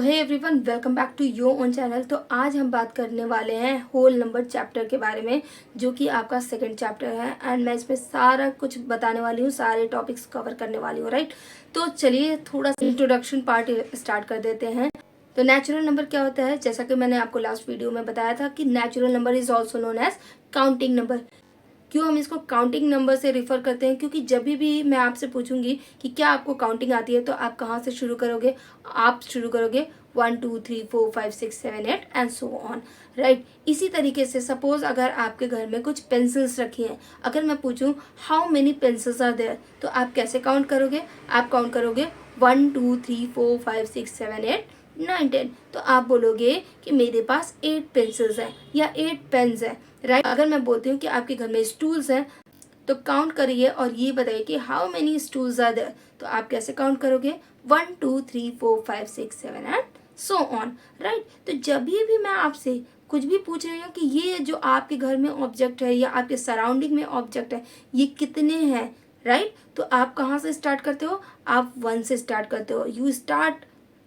Hey everyone, welcome back to your own channel. तो आज हम बात करने वाले हैं होल नंबर चैप्टर के बारे में, जो कि आपका सेकंड चैप्टर है। एंड मैं इसमें सारा कुछ बताने वाली हूँ, सारे टॉपिक्स कवर करने वाली हूँ, राइट। तो चलिए थोड़ा सा इंट्रोडक्शन पार्ट स्टार्ट कर देते हैं। तो नेचुरल नंबर क्या होता है, जैसा कि मैंने आपको लास्ट वीडियो में बताया था कि natural number is also known as counting number. क्यों हम इसको काउंटिंग नंबर से रिफर करते हैं? क्योंकि जब भी मैं आपसे पूछूंगी कि क्या आपको काउंटिंग आती है, तो आप कहाँ से शुरू करोगे? आप शुरू करोगे 1 2 3 4 5 6 7 8 एंड सो ऑन, राइट। इसी तरीके से सपोज अगर आपके घर में कुछ पेंसिल्स रखी हैं, अगर मैं पूछूं how many pencils are there, तो आप कैसे काउंट करोगे? आप काउंट करोगे 1 2 3 4 5 6 7 8 9 10। तो आप बोलोगे कि मेरे पास 8 पेंसिल्स हैं या 8 पेन्स हैं, राइट। अगर मैं बोलती हूँ कि आपके घर में स्टूल्स हैं, तो काउंट करिए और ये बताइए कि how many stools are there. तो आप कैसे काउंट करोगे? 1 2 3 4 5 6 7 एंड सो ऑन, राइट। तो जब भी मैं आपसे कुछ भी पूछ रही हूँ कि ये जो आपके घर में ऑब्जेक्ट है या आपके सराउंडिंग में ऑब्जेक्ट है, ये कितने हैं, राइट। तो आप कहाँ से स्टार्ट करते हो? आप 1 से स्टार्ट करते हो। You start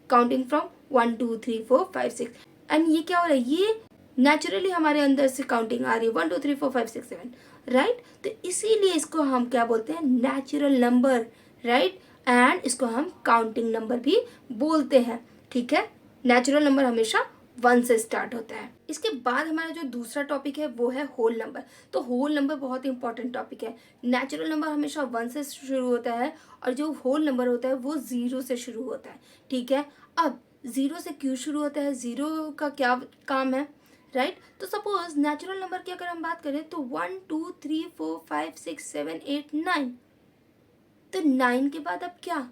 counting from 1 2 3 4 5 6। And ये क्या हो रहा है? ये नेचुरली हमारे अंदर से काउंटिंग आ रही है 1 2 3 4 5 6 7, राइट। तो इसीलिए इसको हम क्या बोलते हैं? Natural number, right. एंड इसको हम काउंटिंग नंबर भी बोलते हैं, ठीक है। नेचुरल नंबर हमेशा 1 से स्टार्ट होता है। इसके बाद हमारा जो दूसरा टॉपिक है वो है होल नंबर। तो होल नंबर बहुत इंपॉर्टेंट टॉपिक है। नेचुरल नंबर हमेशा 1 से शुरू होता है और जो होल नंबर होता है वो 0 से शुरू होता है, ठीक है। अब 0 से क्यों शुरू होता है? 0 का क्या काम है, राइट। तो सपोज नेचुरल नंबर की अगर हम बात करें तो 1 2 3 4 5 6 7 8 9। तो 9 के बाद अब क्या?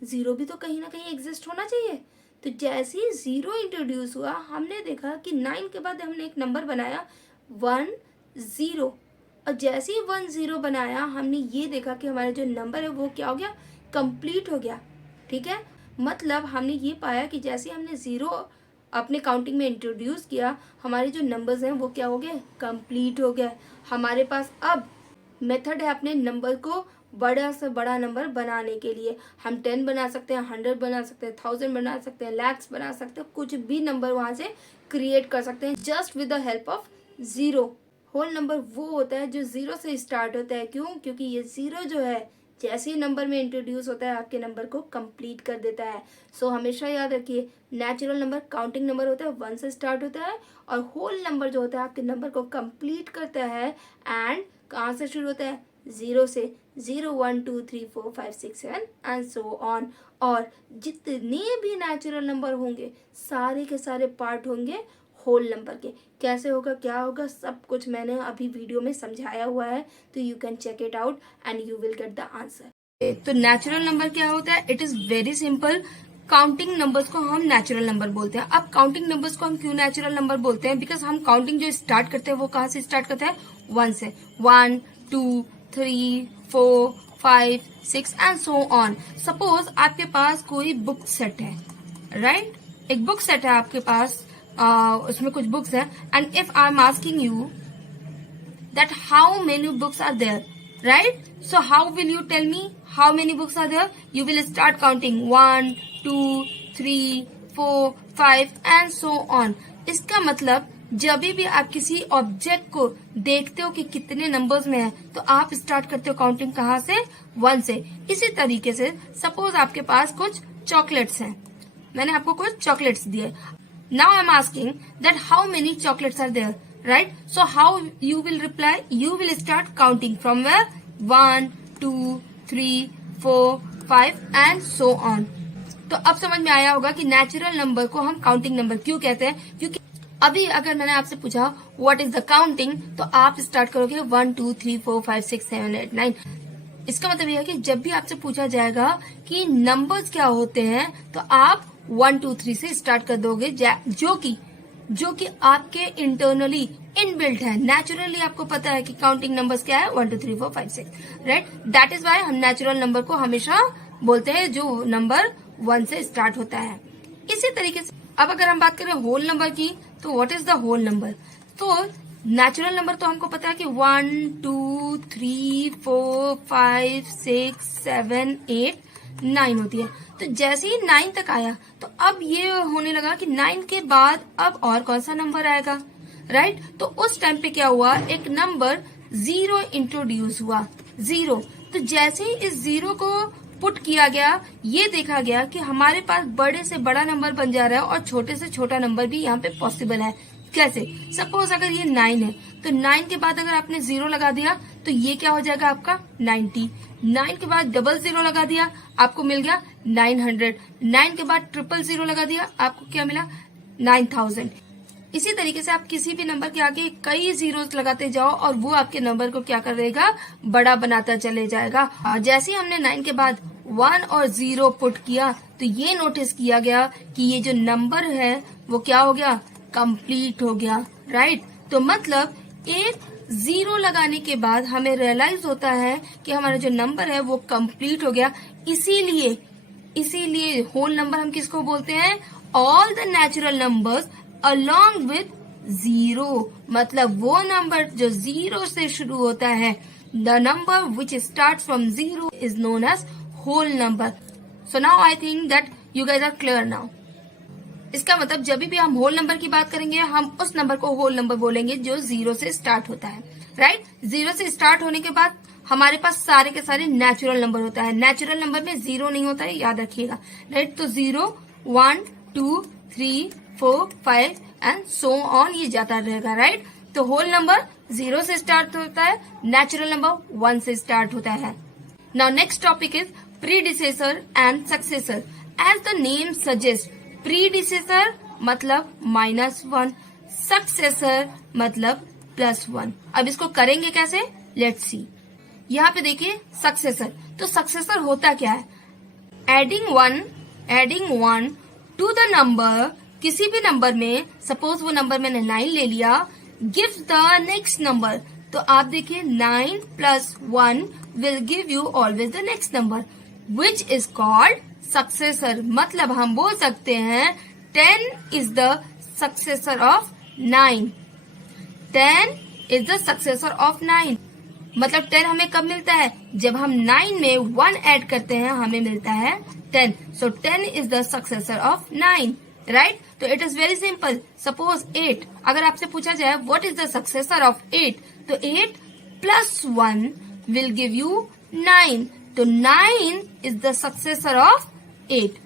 0 भी तो कहीं ना कहीं एग्जिस्ट होना चाहिए। तो जैसे ही 0 इंट्रोड्यूस हुआ, हमने देखा कि 9 के बाद हमने एक नंबर बनाया 1 0। और जैसे ही 1 0 बनाया, हमने ये देखा कि हमारा जो नंबर है वो क्या हो गया? कंप्लीट हो गया, ठीक है। मतलब हमने ये पाया कि जैसे हमने 0 अपने काउंटिंग में इंट्रोड्यूस किया, हमारे जो नंबर्स हैं वो क्या हो गए? कंप्लीट हो गए। हमारे पास अब मेथड है अपने नंबर को बड़ा से बड़ा नंबर बनाने के लिए। हम 10 बना सकते हैं, 100 बना सकते हैं, 1000 बना सकते हैं, लैक्स बना सकते हैं, कुछ भी नंबर वहाँ से क्रिएट कर सकते हैं just with the help of 0। Whole number वो होता है जो 0 से स्टार्ट होता है। क्यों? क्योंकि ये 0 जो है जैसे ही नंबर में इंट्रोड्यूस होता है, आपके नंबर को कंप्लीट कर देता है। सो हमेशा याद रखिए, नेचुरल नंबर काउंटिंग नंबर होता है, 1 से स्टार्ट होता है, और होल नंबर जो होता है आपके नंबर को कंप्लीट करता है। एंड कहाँ से शुरू होता है? 0 से। 0 1 2 3 4 5 6 7 एंड सो ऑन। और जितने भी नेचुरल नंबर होंगे, सारे के सारे पार्ट होंगे होल नंबर के। कैसे होगा, क्या होगा, सब कुछ मैंने अभी वीडियो में समझाया हुआ है, तो you can check it out and you will get the answer. तो नेचुरल नंबर क्या होता है? It is very simple. Counting numbers को हम नेचुरल नंबर बोलते हैं। अब काउंटिंग नंबर्स को हम क्यों नेचुरल नंबर बोलते हैं? बिकॉज हम काउंटिंग जो स्टार्ट करते हैं वो कहाँ से स्टार्ट करते हैं? 1 से। 1 2 3 4 5 6 एंड सो ऑन। सपोज आपके पास कोई बुक सेट है, राइट। एक बुक सेट है आपके पास, उसमें कुछ बुक्स हैं। And if I am asking you that how many books are there, right? So how will you tell me how many books are there? You will start counting 1 2 3 4 5 and so on. इसका मतलब जब भी आप किसी object को देखते हो कि कितने नंबर्स में है, तो आप स्टार्ट करते हो काउंटिंग कहाँ से? 1 से। इसी तरीके से सपोज आपके पास कुछ चॉकलेट्स हैं, मैंने आपको कुछ चॉकलेट्स दिए। Now I am asking that how many chocolates are there, right? So how you will reply? You will start counting from where? 1 2 3 4 5 and so on. तो अब समझ में आया होगा कि नेचुरल नंबर को हम काउंटिंग नंबर क्यों कहते हैं। क्योंकि अभी अगर मैंने आपसे पूछा व्हाट इज द काउंटिंग, तो आप स्टार्ट करोगे 1 2 3 4 5 6 7 8 9। इसका मतलब यह है कि जब भी आपसे पूछा जाएगा कि नंबर्स क्या होते हैं, तो आप 1 2 3 से स्टार्ट कर दोगे, जो कि आपके इंटरनली इनबिल्ट है। नेचुरली आपको पता है कि काउंटिंग नंबर्स क्या है? 1 2 3 4 5 6, राइट। दैट इज वाई हम नेचुरल नंबर को हमेशा बोलते हैं जो नंबर 1 से स्टार्ट होता है। इसी तरीके से अब अगर हम बात करें होल नंबर की, तो what is the whole number? तो नेचुरल नंबर तो हमको पता है कि 1 2 3 4 5 6 7 8 9 होती है। तो जैसे ही 9 तक आया तो अब ये होने लगा कि 9 के बाद अब और कौन सा नंबर आएगा, राइट। तो उस टाइम पे क्या हुआ, एक नंबर 0 इंट्रोड्यूस हुआ, 0। तो जैसे ही इस 0 को पुट किया गया, ये देखा गया कि हमारे पास बड़े से बड़ा नंबर बन जा रहा है और छोटे से छोटा नंबर भी यहाँ पे पॉसिबल है। कैसे, सपोज अगर ये 9 है तो 9 के बाद अगर आपने 0 लगा दिया तो ये क्या हो जाएगा आपका 90। 9 के बाद 00 लगा दिया, आपको मिल गया 900। 9 के बाद 000 लगा दिया, आपको क्या मिला 9000। इसी तरीके से आप किसी भी नंबर के आगे कई जीरोस लगाते जाओ और वो आपके नंबर को क्या करेगा, बड़ा बनाता चले जाएगा। जैसे ही हमने 9 के बाद 1 और 0 पुट किया तो ये नोटिस किया गया कि ये जो नंबर है वो क्या हो गया, कंप्लीट हो गया, राइट। तो मतलब एक 0 लगाने के बाद हमें रियलाइज होता है कि हमारा जो नंबर है वो कंप्लीट हो गया। इसीलिए होल नंबर हम किसको बोलते हैं, all the natural numbers along with 0, मतलब वो नंबर जो 0 से शुरू होता है, the number which starts from 0 is known as whole number. So now I think that you guys are clear now. इसका मतलब जब भी हम होल नंबर की बात करेंगे हम उस नंबर को होल नंबर बोलेंगे जो 0 से स्टार्ट होता है, राइट। 0 से स्टार्ट होने के बाद हमारे पास सारे के सारे नेचुरल नंबर होता है। नेचुरल नंबर में 0 नहीं होता है, याद रखिएगा, राइट। तो 0, 1, 2, 3, 4, 5 एंड सो ऑन, ये जाता रहेगा, राइट। तो होल नंबर 0 से स्टार्ट होता है, नेचुरल नंबर 1 से स्टार्ट होता है। Now next topic is predecessor and successor. As the name suggest, predecessor मतलब -1, सक्सेसर मतलब +1। अब इसको करेंगे कैसे, लेट्स सी। यहाँ पे देखिए सक्सेसर, तो सक्सेसर होता क्या है, adding one two the number, किसी भी नंबर में, सपोज वो नंबर मैंने 9 ले लिया, गिव्स द नेक्स्ट नंबर। तो आप देखिए 9 + 1 will give you always the next number which is called successor. मतलब हम बोल सकते हैं 10 is the successor of 9। 10 is the successor of 9। मतलब 10 हमें कब मिलता है, जब हम 9 में 1 ऐड करते हैं हमें मिलता है 10। So 10 is the successor of 9, right. तो it is very simple. Suppose 8, अगर आपसे पूछा जाए what is the successor of 8, तो 8 + 1 विल गिव यू 9। तो 9 is the successor of 8।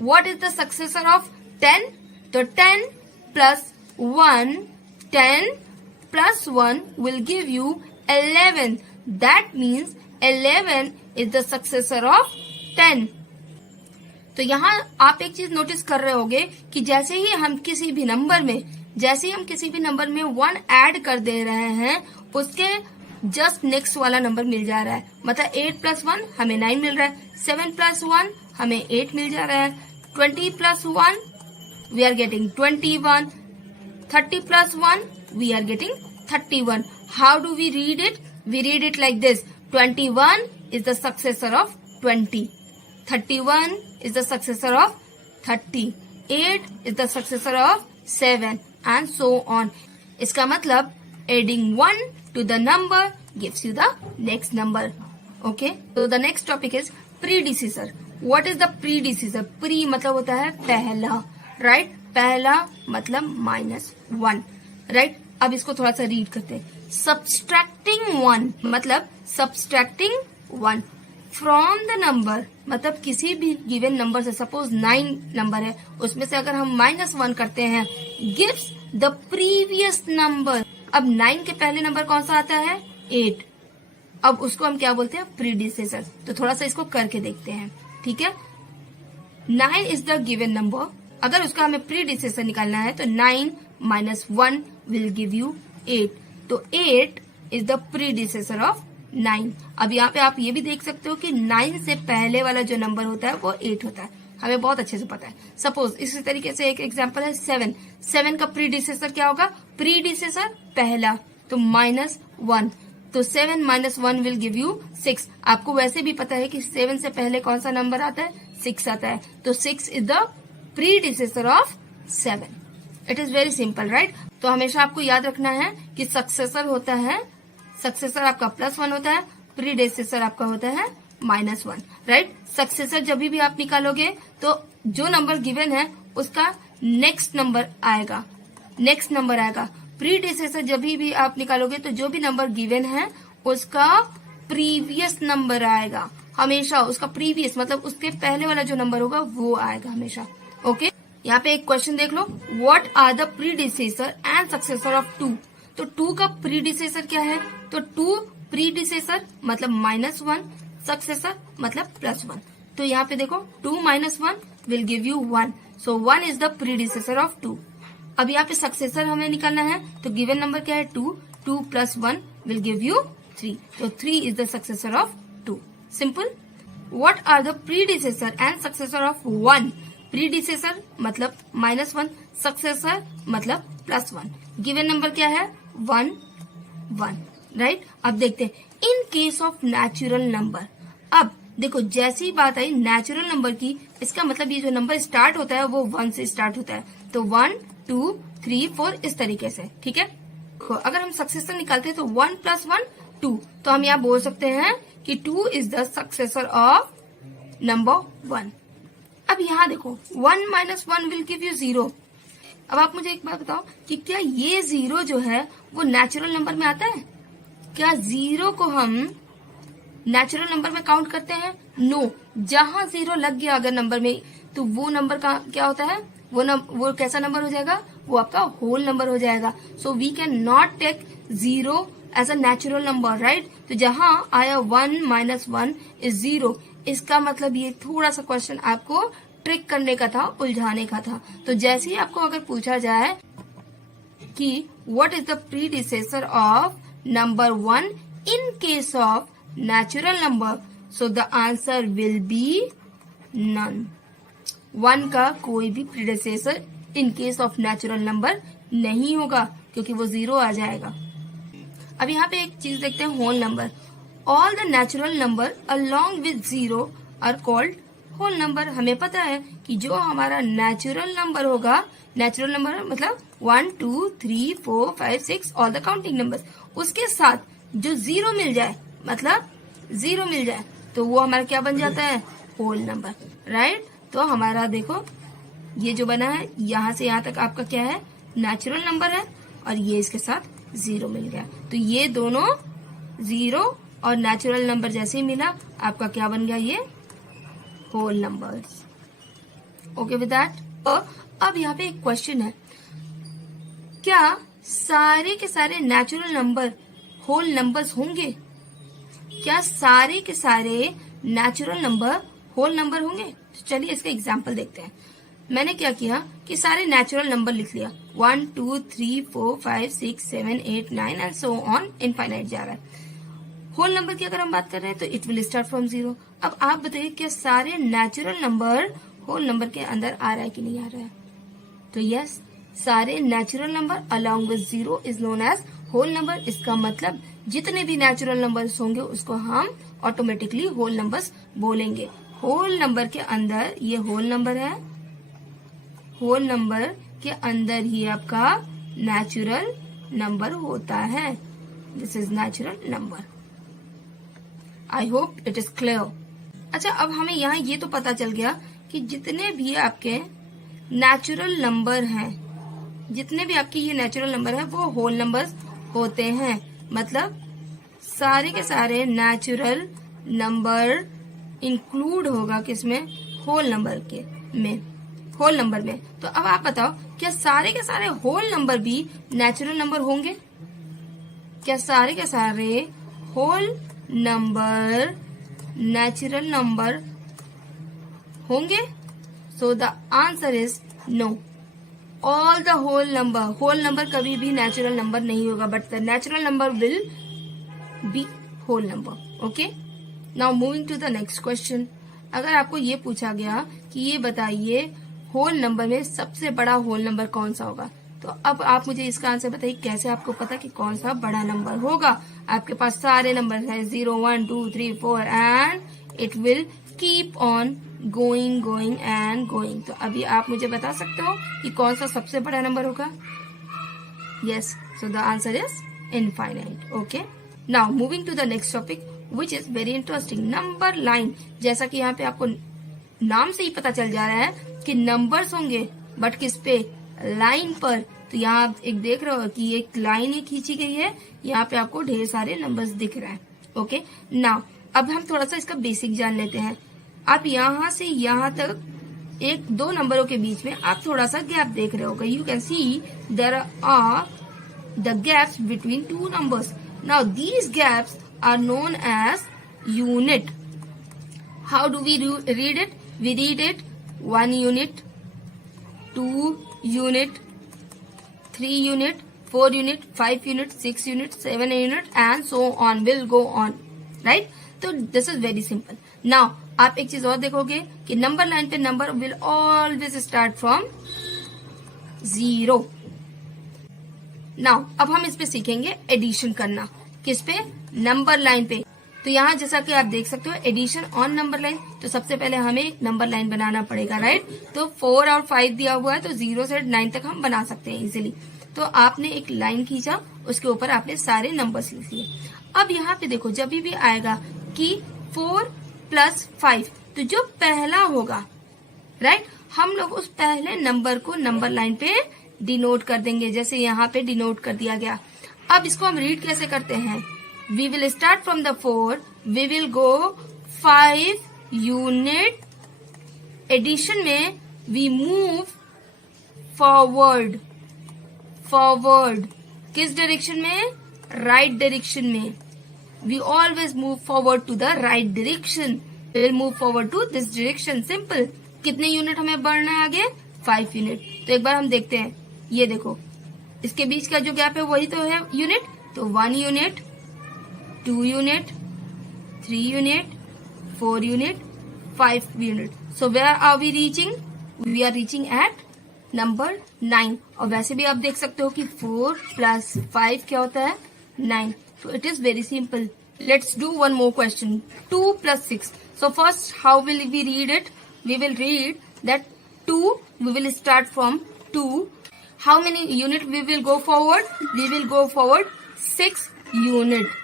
What is the successor of 10, तो 10 + 1, 10 + 1 will give you 11। That means 11 is the successor of 10। तो यहाँ आप एक चीज नोटिस कर रहे होंगे कि जैसे ही हम किसी भी नंबर में 1 ऐड कर दे रहे हैं, उसके जस्ट नेक्स्ट वाला नंबर मिल जा रहा है। मतलब 8 + 1 हमें 9 मिल रहा है, 7 + 1 हमें 8 मिल जा रहा है, 20 + 1 we are getting 21, 30 + 1 we are getting 31। How do we read it, we read it like this, 21 is the successor of 20, 31 is the successor of 30, 8 is the successor of 7 and so on. इसका मतलब adding 1 to the number gives you the next number. Okay, so the next topic is predecessor. What is the predecessor? Pre मतलब होता है पहला, right? पहला मतलब -1, right? अब इसको थोड़ा सा रीड करते हैं। Subtracting 1 मतलब subtracting 1 फ्रॉम द नंबर, मतलब किसी भी गिवन नंबर से, सपोज 9 नंबर है, उसमें से अगर हम -1 करते हैं, गिव्स द प्रीवियस नंबर। अब 9 के पहले नंबर कौन सा आता है, 8। अब उसको हम क्या बोलते हैं, प्रीडिसेसर। तो थोड़ा सा इसको करके देखते हैं, ठीक है। 9 इज द गिवन नंबर, अगर उसका हमें प्रीडिसेसर निकालना है तो 9 - 1 विल गिव यू 8। तो 8 इज द प्रीडिसेसर ऑफ 9। अब यहाँ पे आप ये भी देख सकते हो कि 9 से पहले वाला जो नंबर होता है वो 8 होता है, हमें बहुत अच्छे से पता है। सपोज इसी तरीके से एक एग्जांपल है 7। 7 का प्रीडिसेसर क्या होगा, प्रीडिसेसर पहला, तो -1, तो 7 - 1 विल गिव यू 6। आपको वैसे भी पता है कि 7 से पहले कौन सा नंबर आता है, 6 आता है, तो 6 is the predecessor of 7। It is very simple, right. तो हमेशा आपको याद रखना है कि सक्सेसर होता है, सक्सेसर आपका +1 होता है, प्रीडिसेसर आपका होता है -1, राइट। सक्सेसर जब भी आप निकालोगे तो जो नंबर गिवन है उसका नेक्स्ट नंबर आएगा, प्रीडिसेसर जब भी आप निकालोगे तो जो भी नंबर गिवन है उसका प्रीवियस नंबर आएगा हमेशा, उसका प्रीवियस मतलब उसके पहले वाला जो नंबर होगा वो आएगा हमेशा। ओके, यहाँ पे एक क्वेश्चन देख लो, what are the predecessor and successor of 2। तो 2 का प्रीडिसेसर क्या है, तो 2 प्रीडिसेसर मतलब -1, सक्सेसर मतलब +1। तो यहाँ पे देखो 2 - 1 will give you 1, so 1 is the predecessor of 2। अब यहाँ पे सक्सेसर हमें निकालना है, तो गिवन नंबर क्या है 2, 2 + 1 विल गिव यू 3, तो 3 is the successor of 2। Simple. What are the predecessor and successor of 1। Predecessor मतलब -1, सक्सेसर मतलब +1। गिवन नंबर क्या है 1, 1, राइट। अब देखते हैं इन केस ऑफ नेचुरल नंबर। अब देखो जैसी बात आई नेचुरल नंबर की, इसका मतलब ये जो नंबर स्टार्ट होता है वो 1 से स्टार्ट होता है, तो 1, 2, 3, 4 इस तरीके से, ठीक है। तो अगर हम सक्सेसर निकालते हैं तो 1 + 1 2, तो हम यहाँ बोल सकते हैं कि 2 is the successor of number 1। अब यहाँ देखो 1 - 1 विल गिव यू 0। अब आप मुझे एक बात बताओ कि क्या ये 0 जो है वो नेचुरल नंबर में आता है? क्या 0 को हम नेचुरल नंबर में काउंट करते हैं? नो। जहां 0 लग गया अगर नंबर में, तो वो नंबर का क्या होता है, वो कैसा नंबर हो जाएगा, वो आपका होल नंबर हो जाएगा। So we can not take 0 as a natural number, right. तो जहां आया 1 - 1 इज 0, इसका मतलब ये थोड़ा सा क्वेश्चन आपको ट्रिक करने का था, उलझाने का था। तो जैसे ही आपको अगर पूछा जाए कि what is the predecessor of number 1 in case of natural number, so the answer will be none. 1 का कोई भी predecessor in case of natural number नहीं होगा क्योंकि वो 0 आ जाएगा। अब यहाँ पे एक चीज देखते हैं, whole number. All the natural number along with 0 are called whole number. हमें पता है कि जो हमारा नेचुरल नंबर होगा, नेचुरल नंबर मतलब 1, 2, 3, 4, 5, 6 ऑल द काउंटिंग नंबर्स, उसके साथ जो 0 मिल जाए, मतलब 0 मिल जाए, तो वो हमारा क्या बन जाता है, होल नंबर, राइट। तो हमारा देखो ये जो बना है यहाँ से यहाँ तक आपका क्या है, नेचुरल नंबर है, और ये इसके साथ 0 मिल गया, तो ये दोनों 0 और नेचुरल नंबर जैसे ही मिला आपका क्या बन गया, ये whole numbers. Okay with that. अब यहाँ पे एक क्वेश्चन है, क्या सारे के सारे नेचुरल नंबर होल नंबर्स होंगे? क्या सारे के सारे नेचुरल नंबर होल नंबर होंगे? तो चलिए इसका एग्जांपल देखते हैं। मैंने क्या किया कि सारे नेचुरल नंबर लिख लिया, 1, 2, 3, 4, 5, 6, 7, 8, 9 एंड सो ऑन इनफाइनाइट जा रहा है। होल नंबर की अगर हम बात कर रहे हैं तो इट विल स्टार्ट फ्रॉम 0। अब आप बताइए क्या सारे नेचुरल नंबर होल नंबर के अंदर आ रहा है कि नहीं आ रहा है? तो यस, सारे natural number along with 0 is known as whole number. इसका मतलब जितने भी नेचुरल नंबर्स होंगे उसको हम ऑटोमेटिकली होल नंबर्स बोलेंगे। होल नंबर के अंदर ये होल नंबर है, होल नंबर के अंदर ही आपका नेचुरल नंबर होता है। This is natural number. I hope it is clear. अच्छा, अब हमें यहाँ ये तो पता चल गया कि जितने भी आपके नेचुरल नंबर हैं, जितने भी आपके ये नेचुरल नंबर है वो होल नंबर्स होते हैं। मतलब सारे के सारे नेचुरल नंबर इंक्लूड होगा किसमें, होल नंबर के में, होल नंबर में। तो अब आप बताओ क्या सारे के सारे होल नंबर भी नेचुरल नंबर होंगे? क्या सारे के सारे होल नंबर नेचुरल नंबर होंगे? So the answer is no. All the whole number कभी भी नेचुरल नंबर नहीं होगा, but the natural number will be whole number. Okay, now moving to the next question. अगर आपको ये पूछा गया कि ये बताइए होल नंबर में सबसे बड़ा होल नंबर कौन सा होगा, तो अब आप मुझे इसका आंसर बताइए, कैसे आपको पता कि कौन सा बड़ा नंबर होगा? आपके पास सारे नंबर है 0, 1, 2, 3, 4 and it will keep on going and going. तो अभी आप मुझे बता सकते हो कि कौन सा सबसे बड़ा नंबर होगा? Yes, so the answer is infinite. Okay, now moving to the next topic, which is very interesting. Number line, जैसा कि यहाँ पे आपको नाम से ही पता चल जा रहा है कि नंबर्स होंगे, बट किस पे, लाइन पर। तो यहाँ आप एक देख रहे हो कि एक लाइन ही खींची गई है, यहाँ पे आपको ढेर सारे नंबर्स दिख रहे हैं। ओके, नाउ अब हम थोड़ा सा इसका बेसिक जान लेते हैं। आप यहाँ से यहाँ तक एक दो नंबरों के बीच में आप थोड़ा सा गैप देख रहे होगे। You can see there are the gaps between two numbers. Now these gaps are known as unit. How do we read it? We read it 1 unit, 2 unit, 3 unit, 4 unit, 5 unit, 6 unit, 7 unit and so on will go on, right? तो this is very simple. Now आप एक चीज और देखोगे कि number line पे number will always start from 0. Now अब हम इस पे सीखेंगे एडिशन करना। किस पे? नंबर लाइन पे। तो यहाँ जैसा कि आप देख सकते हो एडिशन ऑन नंबर लाइन, तो सबसे पहले हमें एक नंबर लाइन बनाना पड़ेगा, राइट? तो 4 और 5 दिया हुआ है, तो 0 से 9 तक हम बना सकते हैं इजीली। तो आपने एक लाइन खींचा, उसके ऊपर आपने सारे नंबर्स लिख लिए। अब यहाँ पे देखो, जब भी आएगा कि 4 + 5, तो जो पहला होगा, राइट, हम लोग उस पहले नंबर को नंबर लाइन पे डिनोट कर देंगे, जैसे यहाँ पे डिनोट कर दिया गया। अब इसको हम रीड कैसे करते हैं? We will start from the 4. We will go 5 unit. Addition में we move forward. Forward. किस डायरेक्शन में? Right direction में. We always move forward to the right direction. We will move forward to this direction. Simple. कितने unit हमें बढ़ना है आगे? 5 unit. तो एक बार हम देखते हैं, ये देखो, इसके बीच का जो गैप है वही तो है यूनिट। तो 1 unit, 2 unit, 3 unit, 4 unit, 5 unit. So where are we reaching? We are reaching at number 9. और वैसे भी आप देख सकते हो कि 4 + 5 क्या होता है? 9. So it is very simple. Let's do one more question. 2 + 6. So first, how will we read it? We will read that 2. We will start from 2. How many unit we will go forward? We will go forward 6 unit.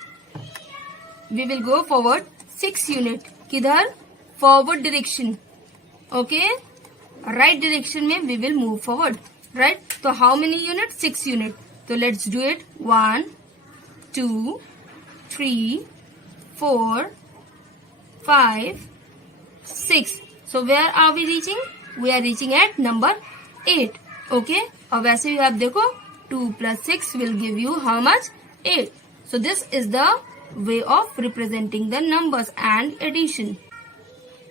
We will go forward 6 unit. किधर? Forward direction. Okay? Right direction में we will move forward. Right? तो how many unit? 6 unit. तो let's do it. 1, 2, 3, 4, 5, 6. So where are we reaching? We are reaching at number 8. Okay? और वैसे भी आप देखो, 2 + 6 will give you how much? 8. So this is the way of representing the numbers and addition.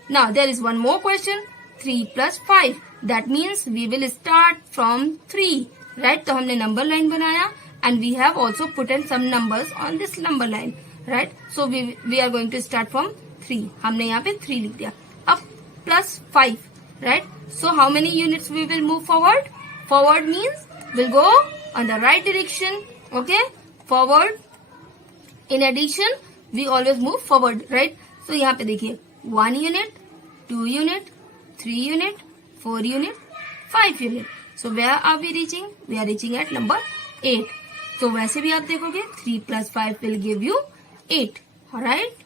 Now there is one more question. 3 + 5. That means we will start from 3. Right? तो हमने number line बनाया and we have also put in some numbers on this number line. Right? So we are going to start from 3. हमने यहाँ पे 3 लिख दिया। अब +5. Right? So how many units we will move forward? Forward means we'll go on the right direction. Okay? Forward. In addition, we always move forward, right? So यहाँ पे देखिए, 1 unit, 2 unit, 3 unit, 4 unit, 5 unit. So where are we reaching? We are reaching at number 8. So वैसे भी आप देखोगे, 3 + 5 will give you 8. Alright?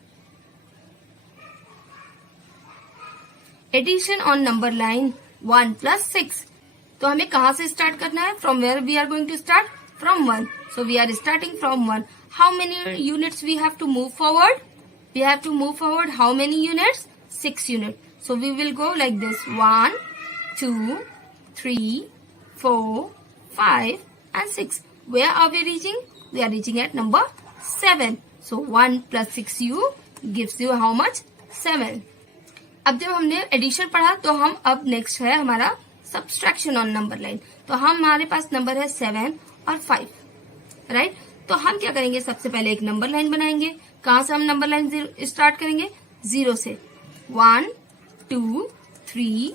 Addition on number line 1 + 6. तो हमें कहाँ से स्टार्ट करना है? From where we are going to start? From 1. So we are starting from 1. How many units we have to move forward? We have to move forward how many units? 6 units. So we will go like this. 1, 2, 3, 4, 5 and 6. Where are we reaching? We are reaching at number 7. So 1 + 6u gives you how much? 7. अब जब हमने addition पढ़ा, तो हम अब next है हमारा subtraction on number line. तो हमारे पास नंबर है 7 और 5, राइट? तो हम क्या करेंगे? सबसे पहले एक नंबर लाइन बनाएंगे। कहाँ से हम नंबर लाइन स्टार्ट करेंगे? 0 से। 1, 2, 3,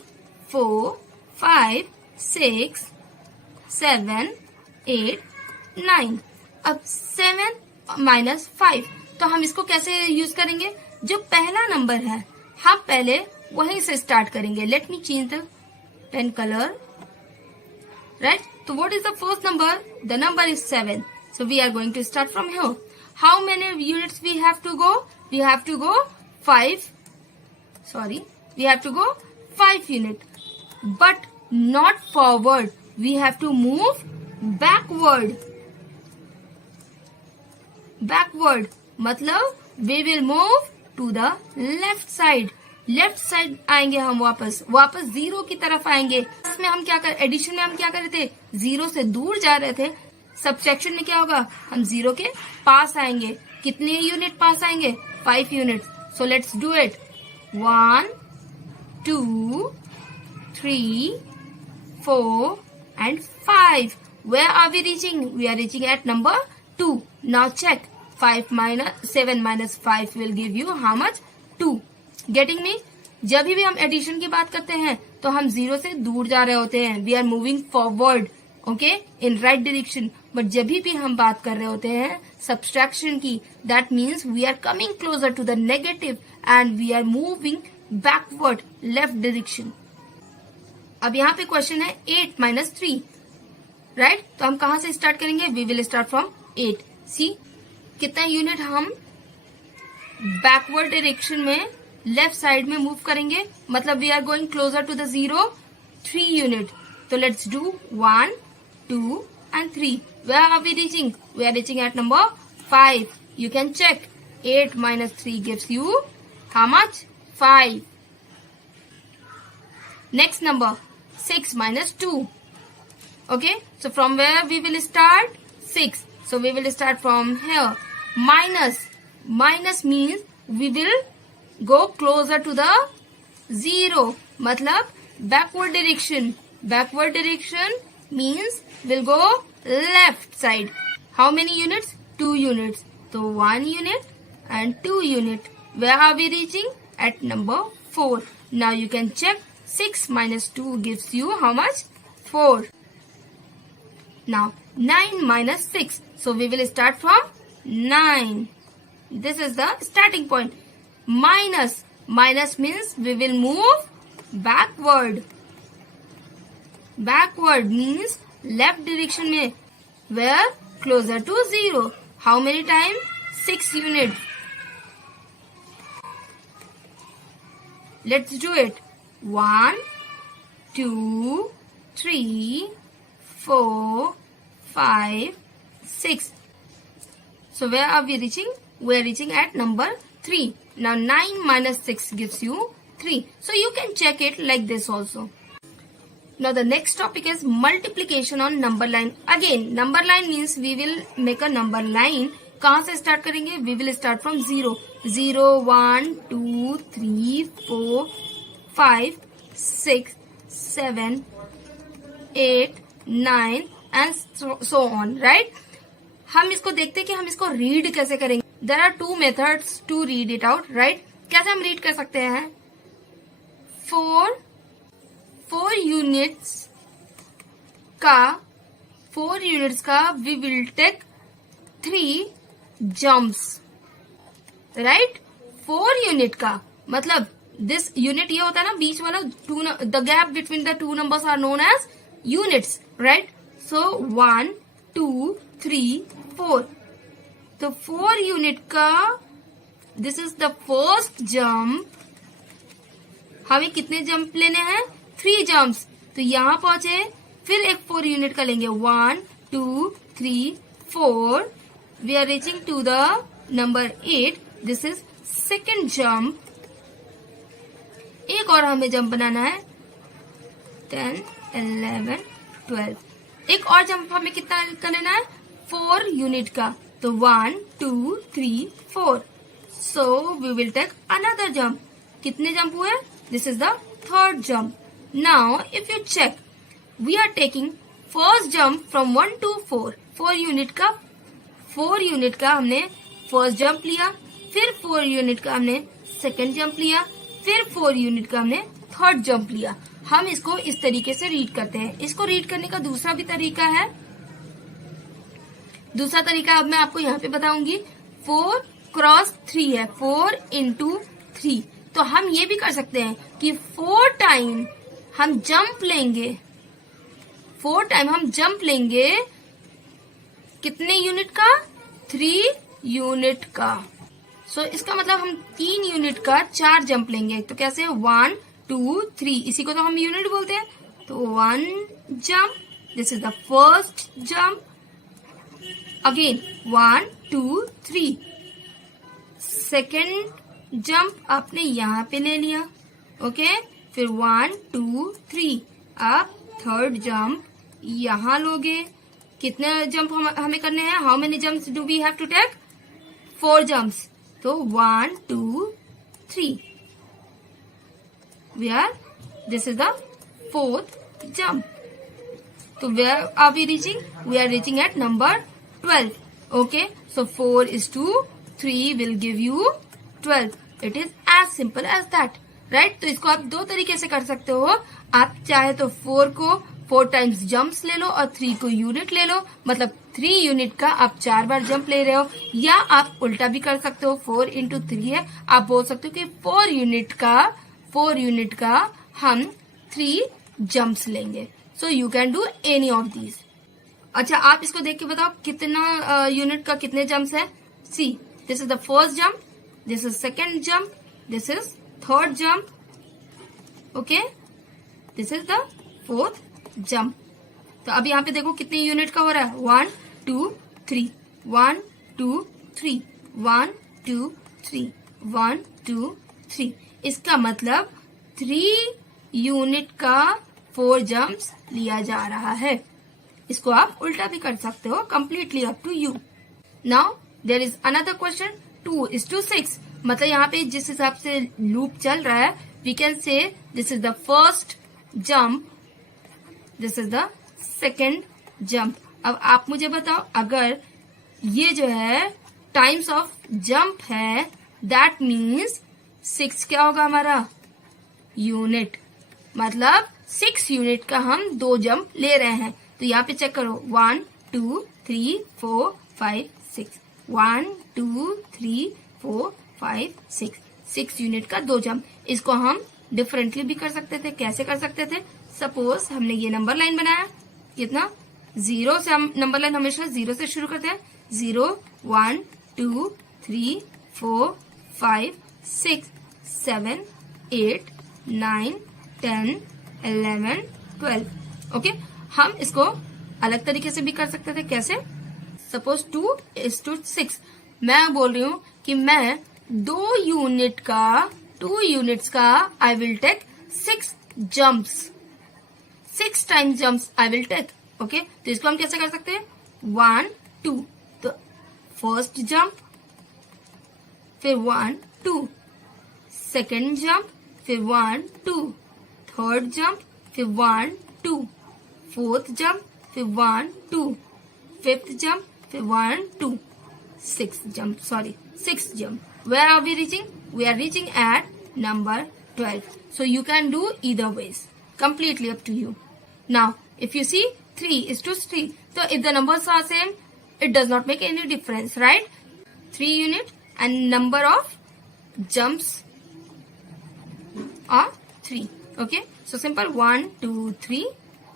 4, 5, 6, 7, 8, 9। अब 7 - 5, तो हम इसको कैसे यूज करेंगे? जो पहला नंबर है हम पहले वहीं से स्टार्ट करेंगे। Let me change the pen colour, right? तो what is the first number? The number is 7. So we are going to start from here. How many units we have to go? We have to go 5. Sorry, we have to go 5 units. But not forward. We have to move backward. Backward मतलब we will move to the left side. Left side आएंगे हम वापस 0 की तरफ आएंगे. इसमें हम क्या कर, एडिशन में हम क्या कर रहे थे, 0 से दूर जा रहे थे. सब्ट्रैक्शन में क्या होगा, हम 0 के पास आएंगे. कितने यूनिट पास आएंगे, 5 unit. So let's do it. 1 2 3 4 and 5. Where are we reaching? We are reaching at number 2. Now check. 7 minus 5 will give you how much? 2. Getting me? जब भी हम एडिशन की बात करते हैं तो हम 0 से दूर जा रहे होते हैं. We are moving forward, okay, in right direction. But जब भी हम बात कर रहे होते हैं सब्सट्रैक्शन की, that means we are coming closer to the negative end we are moving backward left direction. अब यहाँ पे क्वेश्चन है 8 minus 3, राइट? तो हम कहाँ से स्टार्ट करेंगे? We will start from 8. See कितना यूनिट हम बैकवर्ड डायरेक्शन में लेफ्ट साइड में मूव करेंगे, मतलब we are going closer to the 0. 3 unit. तो let's do 1 2 and 3. Where are we reaching? We are reaching at number 5. You can check. 8 minus 3 gives you how much? 5. Next number 6 minus 2. Okay, so from where we will start? 6. So we will start from here. Minus means we will go closer to the 0. मतलब backward direction. Backward direction means we'll go left side. How many units? 2 units. So 1 unit and 2 unit. Where are we reaching? At number 4. Now you can check. 6 minus 2 gives you how much? 4. Now 9 minus 6. So we will start from 9. This is the starting point. Minus means we will move backward. Backward means left direction में. Where? Closer to 0. How many times? 6 units. Let's do it. 1 2 3 4 5 6. So where are we reaching? We are reaching at number 3. Now 9 minus 6 gives you 3. So you can check it like this also. Now the next topic is multiplication on number line. Again, number line means we will make a number line. कहाँ से start करेंगे? We will start from 0. 0 1 2 3 4 5 6 7 8 9 and so on, right? हम इसको देखते हैं कि हम इसको रीड कैसे करेंगे. There are 2 methods to read it out, right? कैसे हम रीड कर सकते हैं? 4 यूनिट्स का we will take 3 jumps, right? 4 unit का मतलब this unit ये होता है ना बीच वाला, the gap between the 2 numbers are known as units, right? So 1 2 3 4. तो 4 यूनिट का this is the first jump. हमें कितने जंप लेने हैं? 3 जंप्स. तो यहाँ पहुंचे, फिर एक 4 यूनिट का लेंगे. 1 2 3 4. We are reaching to the number 8. This is second jump. एक और हमें जंप बनाना है. 10 11 12. एक और जंप हमें कितना का लेना है? 4 यूनिट का. तो 1 2 3 4. So we will take another jump. कितने जंप हुए? This is the third jump. Now if you check, we are taking first jump from 1 to 4. 4 unit का हमने फर्स्ट जंप लिया, फिर 4 यूनिट का हमने सेकंड जंप लिया, फिर 4 यूनिट का हमने थर्ड जंप लिया. हम इसको इस तरीके से रीड करते हैं. इसको रीड करने का दूसरा भी तरीका है. दूसरा तरीका अब मैं आपको यहाँ पे बताऊंगी. 4 क्रॉस 3 है, 4 into 3. तो हम ये भी कर सकते हैं कि 4 टाइम हम जंप लेंगे. 4 टाइम हम जंप लेंगे कितने यूनिट का? 3 यूनिट का। सो इसका मतलब हम 3 यूनिट का 4 जंप लेंगे। तो कैसे 1 2 3, इसी को तो हम यूनिट बोलते हैं। तो 1 jump, this is the first jump. Again 1 2 3, second jump आपने यहाँ पे ले लिया। ओके, फिर 1 2 3, आप थर्ड जंप यहाँ लोगे। कितने जंप हमें करने हैं? How many jumps do we have to take? 4 jumps. तो 1 2 3, this is the fourth jump. तो where are we reaching? We are reaching at number 12. Okay, so 4 is to 3 will give you 12. It is as simple as that, right? तो इसको आप 2 तरीके से कर सकते हो। आप चाहे तो 4 को 4 टाइम्स जंप्स ले लो और 3 को यूनिट ले लो, मतलब 3 यूनिट का आप 4 बार जंप ले रहे हो। या आप उल्टा भी कर सकते हो, 4 into 3 है, आप बोल सकते हो कि 4 यूनिट का हम 3 जंप्स लेंगे। So you can do any of these. अच्छा, आप इसको देख के बताओ कितना यूनिट का कितने जंप्स है। See, this is the first jump, this is second jump, this is third jump, okay, this is the fourth jump. तो अब यहाँ पे देखो कितने यूनिट का हो रहा है। 1 2 3, 1 2 3, 1 2 3, 1 2 3। इसका मतलब 3 यूनिट का 4 जंप्स लिया जा रहा है। इसको आप उल्टा भी कर सकते हो, completely up to you. Now there is another question, 2 is to 6। मतलब यहाँ पे जिस हिसाब से लूप चल रहा है, we can say this is the first jump, this is the second jump. अब आप मुझे बताओ, अगर ये जो है टाइम्स ऑफ जंप है, दैट मीन्स 6 क्या होगा हमारा? यूनिट। मतलब 6 यूनिट का हम 2 जंप ले रहे हैं। तो यहाँ पे चेक करो, 1 2 3 4 5 6, 1 2 3 4 5 6, 6 यूनिट का 2 जंप। इसको हम डिफरेंटली भी कर सकते थे। कैसे कर सकते थे? सपोज हमने ये नंबर लाइन बनाया, कितना 0 से, हम नंबर लाइन हमेशा 0 से शुरू करते हैं। 0 1 2 3 4 5 6 7 8 9 10 11 12। ओके, हम इसको अलग तरीके से भी कर सकते थे। कैसे? सपोज 2 is to 6, मैं बोल रही हूँ कि मैं 2 यूनिट्स का I will take 6 jumps, 6 times jumps I will take. Okay, तो इसको हम कैसे कर सकते हैं? 1 2, तो फर्स्ट जंप, फिर 1 2, सेकेंड जंप, फिर 1 2, थर्ड जंप, फिर 1 2, फोर्थ जंप, फिर 1 2, फिफ्थ जंप, फिर 1 2, six jump. Where are we reaching? We are reaching at number 12. So you can do either ways. Completely up to you. Now, if you see 3 is to 3. So if the numbers are same, it does not make any difference, right? 3 unit and number of jumps are 3. Okay, so simple 1 2 3,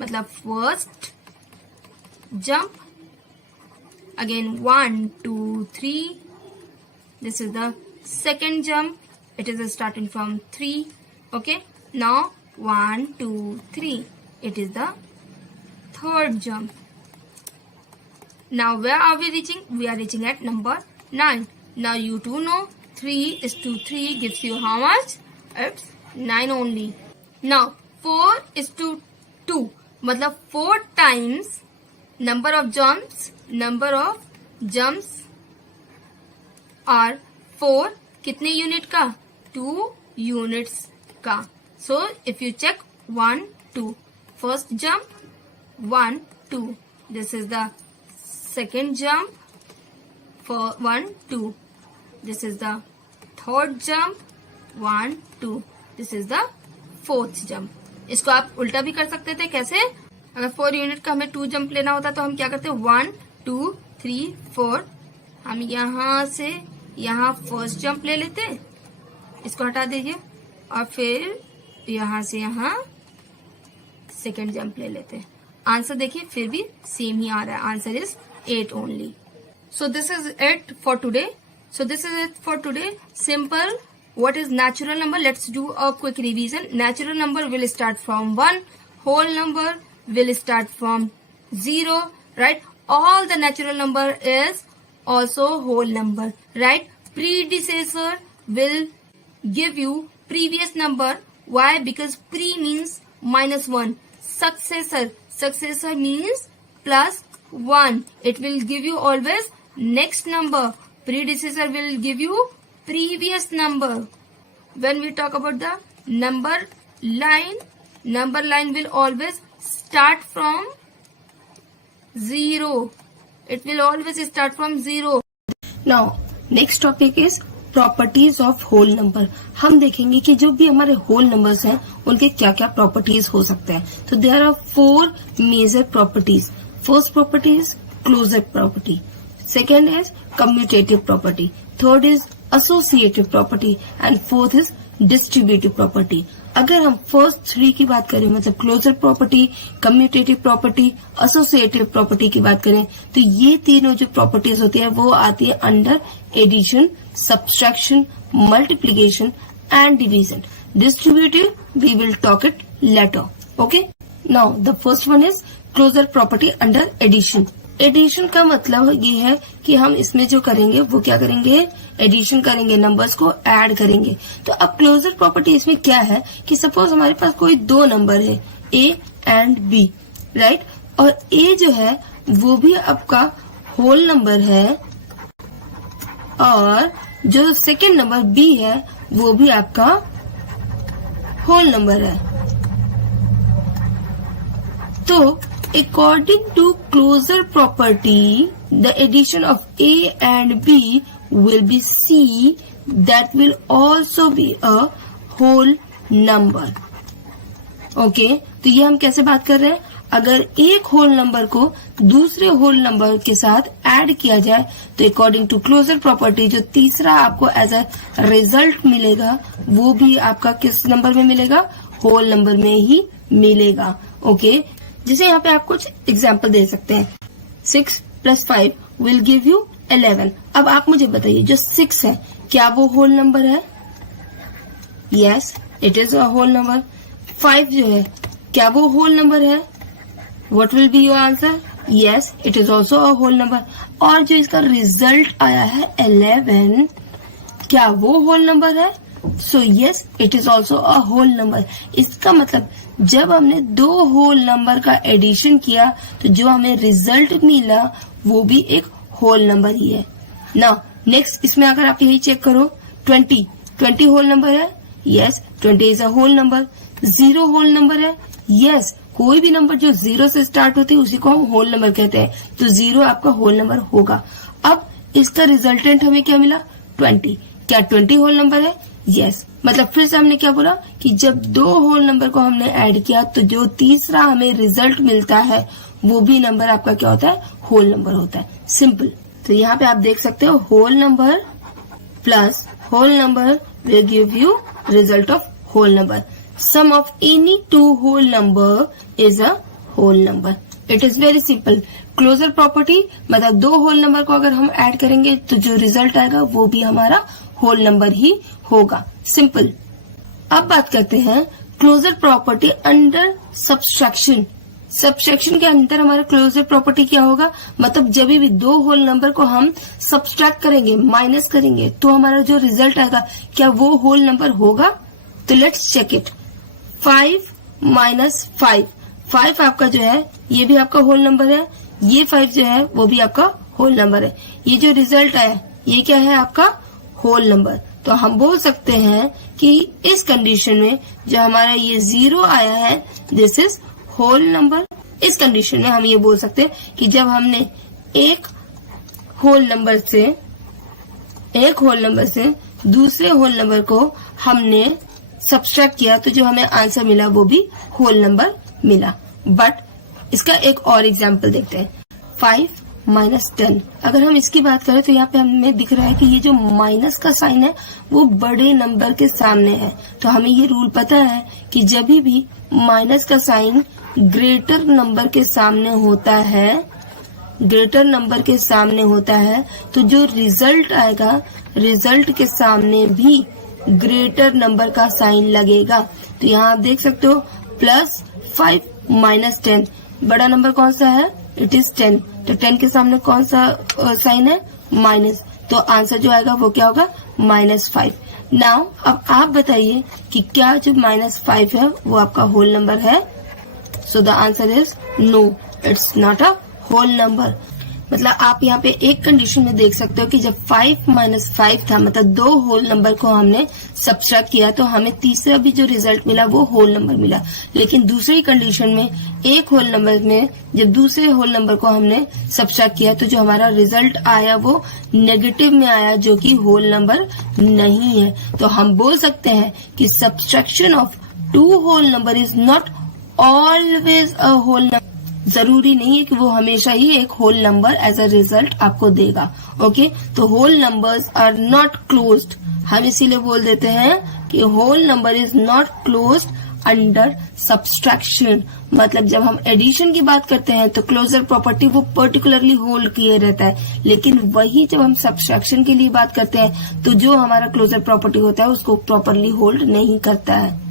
मतलब first jump, again 1 2 3, this is the second jump, it is starting from 3. Okay, now 1 2 3, it is the third jump. Now where are we reaching? We are reaching at number 9. Now you do know 3 is to 3 gives you how much? It's 9 only. Now 4 is to 2, मतलब 4 times number of jumps are 4, कितने unit का? 2 units का. So if you check 1 2, first jump 1 2, this is the second jump for 1 2, this is the third jump 1 2, this is the fourth jump. इसको आप उल्टा भी कर सकते थे. कैसे? अगर 4 यूनिट का हमें 2 जंप लेना होता तो हम क्या करते? 1 2 3 4, हम यहाँ से यहाँ फर्स्ट जंप ले लेते, इसको हटा दीजिए, और फिर यहाँ से यहाँ सेकेंड जंप ले लेते. आंसर देखिए फिर भी सेम ही आ रहा है. Answer is 8 only. So this is it for today. Simple. What is natural number? Let's do a quick revision. Natural number will start from 1. Whole number will start from 0. Right? All the natural number is also whole number. Right? Predecessor will give you previous number. Why? Because pre means -1. Successor means +1. It will give you always next number. Predecessor will give you previous number. When we talk about the number line will always start from 0. It will always start from 0. Now next topic is properties of whole number. हम देखेंगे कि जो भी हमारे whole numbers हैं उनके क्या क्या प्रॉपर्टीज हो सकते हैं. तो there are 4 major properties. First property is closure property, second is commutative property, third is associative property and fourth is distributive property. अगर हम फर्स्ट 3 की बात करें, मतलब closure property, commutative property, associative property की बात करें, तो ये तीनों जो प्रॉपर्टीज होती है वो आती है under addition, subtraction, multiplication and division. Distributive we will talk it later. Okay, now the first one is closure property under addition. Addition का मतलब ये है कि हम इसमें जो करेंगे वो क्या करेंगे, एडिशन करेंगे, नंबर्स को ऐड करेंगे. तो अब क्लोजर प्रॉपर्टी इसमें क्या है कि सपोज हमारे पास कोई 2 नंबर है ए एंड बी, राइट, और ए जो है वो भी आपका होल नंबर है और जो सेकेंड नंबर बी है वो भी आपका होल नंबर है. तो according to closure property, the addition of A and B will be C, that will also be a whole number. Okay, तो ये हम कैसे बात कर रहे हैं, अगर एक होल नंबर को दूसरे होल नंबर के साथ ऐड किया जाए तो अकॉर्डिंग टू क्लोजर प्रॉपर्टी जो तीसरा आपको एज अ रिजल्ट मिलेगा वो भी आपका किस नंबर में मिलेगा, होल नंबर में ही मिलेगा. ओके, जैसे यहाँ पे आप कुछ एग्जाम्पल दे सकते हैं. 6 + 5 विल गिव यू 11. अब आप मुझे बताइए जो 6 है क्या वो होल नंबर है? Yes, it is a whole number. 5 जो है क्या वो होल नंबर है? What will be your answer? Yes, it is also a whole number. और जो इसका रिजल्ट आया है 11, क्या वो होल नंबर है? So yes, it is also a whole number. इसका मतलब जब हमने 2 होल नंबर का एडिशन किया तो जो हमें रिजल्ट मिला वो भी एक होल नंबर ही है. नाउ नेक्स्ट इसमें अगर आप यही चेक करो, 20 होल नंबर है? Yes, 20 is a whole number. 0 whole number है? यस, कोई भी नंबर जो 0 से स्टार्ट होती है उसी को हम होल नंबर कहते हैं, तो 0 आपका होल नंबर होगा. अब इसका रिजल्टेंट हमें क्या मिला? 20. क्या 20 होल नंबर है? यस. मतलब फिर से हमने क्या बोला कि जब 2 होल नंबर को हमने ऐड किया तो जो तीसरा हमें रिजल्ट मिलता है वो भी नंबर आपका क्या होता है, होल नंबर होता है. सिंपल. तो यहाँ पे आप देख सकते हो whole number plus whole number will give you result of whole number. Sum of any 2 whole number is a whole number. It is very simple. Closure property मतलब 2 होल नंबर को अगर हम ऐड करेंगे तो जो रिजल्ट आएगा वो भी हमारा होल नंबर ही होगा. सिंपल. अब बात करते हैं closure property under subtraction. Subtraction के अंदर हमारा क्लोजर प्रॉपर्टी क्या होगा, मतलब जब भी 2 होल नंबर को हम सब्सट्रैक्ट करेंगे, माइनस करेंगे, तो हमारा जो रिजल्ट आएगा क्या वो होल नंबर होगा? तो लेट्स चेक इट. 5 - 5. 5 आपका जो है ये भी आपका होल नंबर है, ये 5 जो है वो भी आपका होल नंबर है. ये जो रिजल्ट आया ये क्या है आपका होल नंबर. तो हम बोल सकते हैं कि इस कंडीशन में जो हमारा ये 0 आया है दिस इज होल नंबर. इस कंडीशन में हम ये बोल सकते हैं कि जब हमने एक होल नंबर से दूसरे होल नंबर को हमने सब्सट्रैक्ट किया तो जो हमें आंसर मिला वो भी होल नंबर मिला. बट इसका एक और एग्जाम्पल देखते हैं. 5 - 10. अगर हम इसकी बात करें तो यहाँ पे हमें दिख रहा है कि ये जो माइनस का साइन है वो बड़े नंबर के सामने है. तो हमें ये रूल पता है कि जब भी माइनस का साइन ग्रेटर नंबर के सामने होता है ग्रेटर नंबर के सामने होता है तो जो रिजल्ट आएगा, रिजल्ट के सामने भी ग्रेटर नंबर का साइन लगेगा। तो यहाँ आप देख सकते हो +5 -10, बड़ा नंबर कौन सा है, इट इज 10, तो 10 के सामने कौन सा साइन है, माइनस, तो आंसर जो आएगा वो क्या होगा, -5। नाउ अब आप बताइए कि क्या जो -5 है वो आपका होल नंबर है। So the answer is no, it's not a whole number. मतलब आप यहाँ पे एक कंडीशन में देख सकते हो कि जब 5 - 5 था, मतलब 2 होल नंबर को हमने सब्ट्रैक्ट किया तो हमें तीसरा भी जो रिजल्ट मिला वो होल नंबर मिला। लेकिन दूसरी कंडीशन में एक होल नंबर में जब दूसरे होल नंबर को हमने सब्ट्रैक्ट किया तो जो हमारा रिजल्ट आया वो नेगेटिव में आया, जो कि होल नंबर नहीं है। तो हम बोल सकते हैं कि subtraction of 2 whole number is not always a whole number. जरूरी नहीं है कि वो हमेशा ही एक whole number as a result आपको देगा। ओके, तो whole numbers are not closed, हम इसीलिए बोल देते हैं कि whole number is not closed under subtraction. मतलब जब हम एडिशन की बात करते हैं तो क्लोजर प्रॉपर्टी वो पर्टिकुलरली होल्ड किए रहता है, लेकिन वही जब हम सब्सट्रैक्शन के लिए बात करते हैं तो जो हमारा क्लोजर प्रॉपर्टी होता है उसको प्रॉपरली होल्ड नहीं करता है।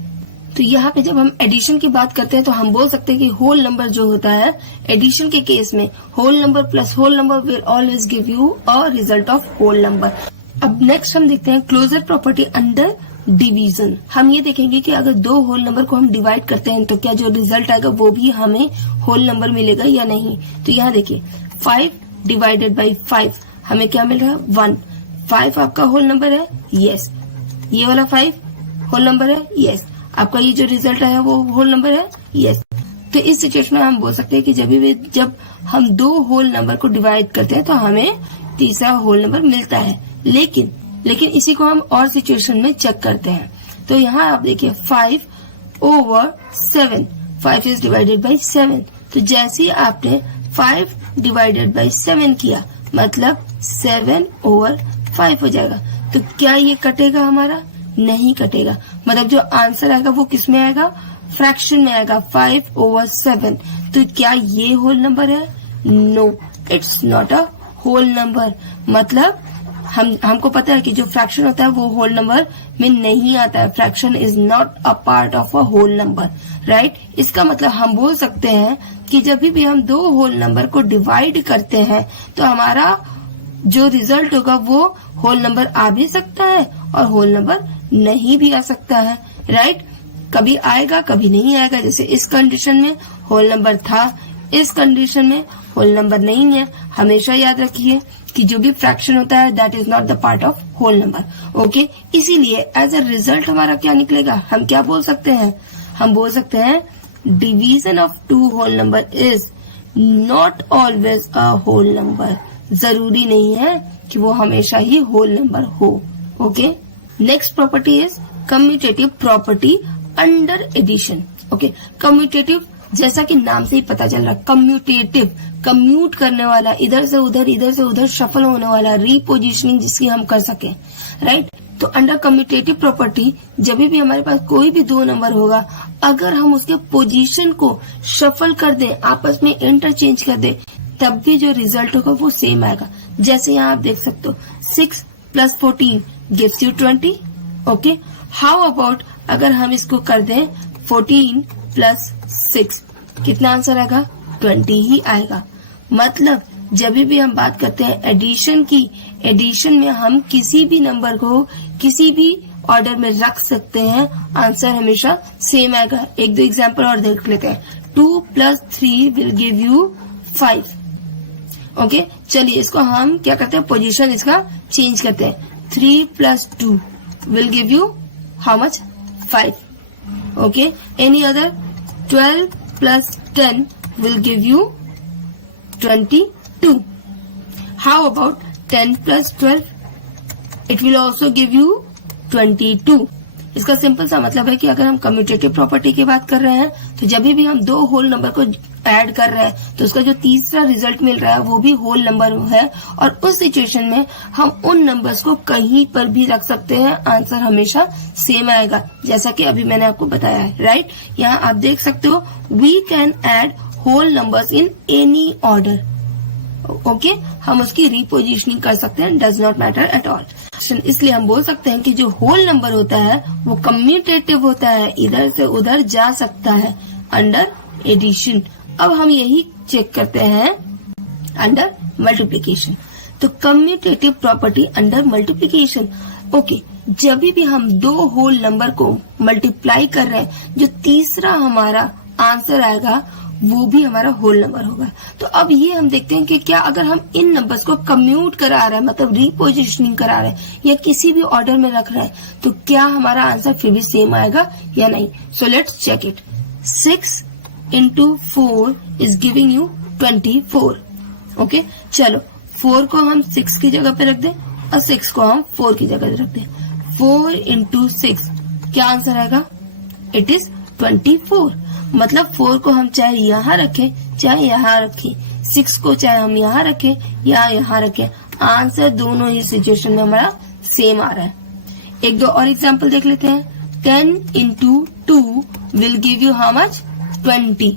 तो यहाँ पे जब हम एडिशन की बात करते हैं तो हम बोल सकते हैं कि होल नंबर जो होता है एडिशन के केस में, whole number plus whole number will always give you a result of whole number. अब नेक्स्ट हम देखते हैं क्लोजर प्रॉपर्टी अंडर डिवीजन। हम ये देखेंगे कि अगर 2 होल नंबर को हम डिवाइड करते हैं तो क्या जो रिजल्ट आएगा वो भी हमें होल नंबर मिलेगा या नहीं। तो यहाँ देखिए 5 डिवाइडेड बाई 5 हमें क्या मिल रहा है, 1। 5 आपका होल नंबर है, यस। ये वाला 5 होल नंबर है, यस। आपका ये जो रिजल्ट आया वो होल नंबर है, यस। तो इस सिचुएशन में हम बोल सकते हैं कि जब हम 2 होल नंबर को डिवाइड करते हैं तो हमें तीसरा होल नंबर मिलता है। लेकिन इसी को हम और सिचुएशन में चेक करते हैं। तो यहाँ आप देखिए 5/7, 5 इज डिवाइडेड बाई 7। तो जैसे ही आपने 5 डिवाइडेड बाई 7 किया मतलब 7/5 हो जाएगा। तो क्या ये कटेगा हमारा, नहीं कटेगा। मतलब जो आंसर आएगा वो किस में आएगा, फ्रैक्शन में आएगा, 5/7। तो क्या ये होल नंबर है, no, it's not a whole number. मतलब हमको पता है कि जो फ्रैक्शन होता है वो होल नंबर में नहीं आता है। Fraction is not a part of a whole number, right. इसका मतलब हम बोल सकते हैं कि जब भी हम 2 होल नंबर को डिवाइड करते हैं तो हमारा जो रिजल्ट होगा वो होल नंबर आ भी सकता है और होल नंबर नहीं भी आ सकता है, राइट। कभी आएगा कभी नहीं आएगा। जैसे इस कंडीशन में होल नंबर था, इस कंडीशन में होल नंबर नहीं है। हमेशा याद रखिए कि जो भी फ्रैक्शन होता है that is not the part of whole number. Okay, इसीलिए एज अ रिजल्ट हमारा क्या निकलेगा, हम क्या बोल सकते हैं, हम बोल सकते हैं division of 2 whole number is not always a whole number. जरूरी नहीं है कि वो हमेशा ही होल नंबर हो। Okay, next property is commutative property under addition. Okay, commutative जैसा कि नाम से ही पता चल रहा है, कम्यूटेटिव, कम्यूट करने वाला, इधर से उधर शफल होने वाला, रीपोजिशनिंग जिसकी हम कर सके, राइट। तो अंडर कम्यूटेटिव प्रॉपर्टी जब भी हमारे पास कोई भी 2 नंबर होगा, अगर हम उसके पोजीशन को शफल कर दें, आपस में इंटरचेंज कर दें, तब भी जो रिजल्ट होगा वो सेम आएगा। जैसे यहाँ आप देख सकते हो 6 + 14 gives you 20। Okay, how about अगर हम इसको कर दें 14 + 6, कितना आंसर आएगा, 20 ही आएगा। मतलब जब भी हम बात करते हैं एडिशन की, एडिशन में हम किसी भी नंबर को किसी भी ऑर्डर में रख सकते हैं, आंसर हमेशा सेम आएगा। 1-2 एग्जाम्पल और देख लेते हैं। 2 + 3 विल गिव यू 5। ओके, चलिए इसको हम क्या करते हैं, पोजीशन इसका चेंज करते हैं। 3 + 2 will give you how much, 5। Okay, any other, 12 + 10 will give you 22. How about 10 + 12? It will also give you 22. इसका सिंपल सा मतलब है कि अगर हम कम्यूटेटिव प्रॉपर्टी की बात कर रहे हैं तो जब भी हम 2 होल नंबर को ऐड कर रहे हैं तो उसका जो तीसरा रिजल्ट मिल रहा है वो भी होल नंबर है, और उस सिचुएशन में हम उन नंबर्स को कहीं पर भी रख सकते हैं, आंसर हमेशा सेम आएगा, जैसा कि अभी मैंने आपको बताया है, राइट। यहाँ आप देख सकते हो we can add whole numbers in any order. Okay, हम उसकी रिपोजिशनिंग कर सकते हैं, does not matter at all. इसलिए हम बोल सकते हैं कि जो होल नंबर होता है वो कम्यूटेटिव होता है, इधर से उधर जा सकता है अंडर एडिशन। अब हम यही चेक करते हैं अंडर मल्टीप्लिकेशन। तो commutative property under multiplication, okay, जब भी हम दो होल नंबर को मल्टीप्लाई कर रहे हैं, जो तीसरा हमारा आंसर आएगा वो भी हमारा होल नंबर होगा। तो अब ये हम देखते हैं कि क्या अगर हम इन नंबर्स को कम्यूट करा रहे हैं, मतलब रिपोजिशनिंग करा रहे हैं या किसी भी ऑर्डर में रख रहे हैं, तो क्या हमारा आंसर फिर भी सेम आएगा या नहीं। So let's check it. 6 into 4 is giving you 24। Okay, चलो 4 को हम 6 की जगह पे रख दें और 6 को हम 4 की जगह रख दें। 4 into 6 क्या आंसर आएगा? It is 24। मतलब 4 को हम चाहे यहाँ रखें चाहे यहाँ रखें, 6 को चाहे हम यहाँ रखें या यहाँ रखें, आंसर दोनों ही सिचुएशन में हमारा सेम आ रहा है। एक दो और एग्जांपल देख लेते हैं। 10 into 2 will give you how much? 20।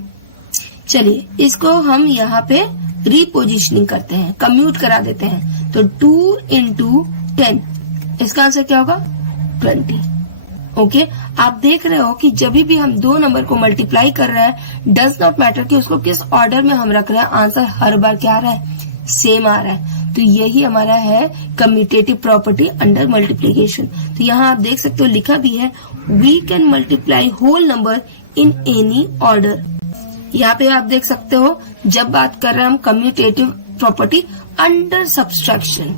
चलिए इसको हम यहाँ पे रिपोजिशनिंग करते हैं, कम्यूट करा देते हैं। तो 2 into 10, इसका आंसर क्या होगा? 20। ओके, आप देख रहे हो कि जब भी हम दो नंबर को मल्टीप्लाई कर रहे हैं, डज नॉट मैटर कि उसको किस ऑर्डर में हम रख रहे हैं, आंसर हर बार क्या आ रहा है? सेम आ रहा है। तो यही हमारा है कम्यूटेटिव प्रॉपर्टी अंडर मल्टीप्लीकेशन। तो यहाँ आप देख सकते हो लिखा भी है, we can multiply whole number in any order. यहाँ पे आप देख सकते हो जब बात कर रहे हैं हम कम्यूटेटिव प्रॉपर्टी अंडर सब्सट्रैक्शन।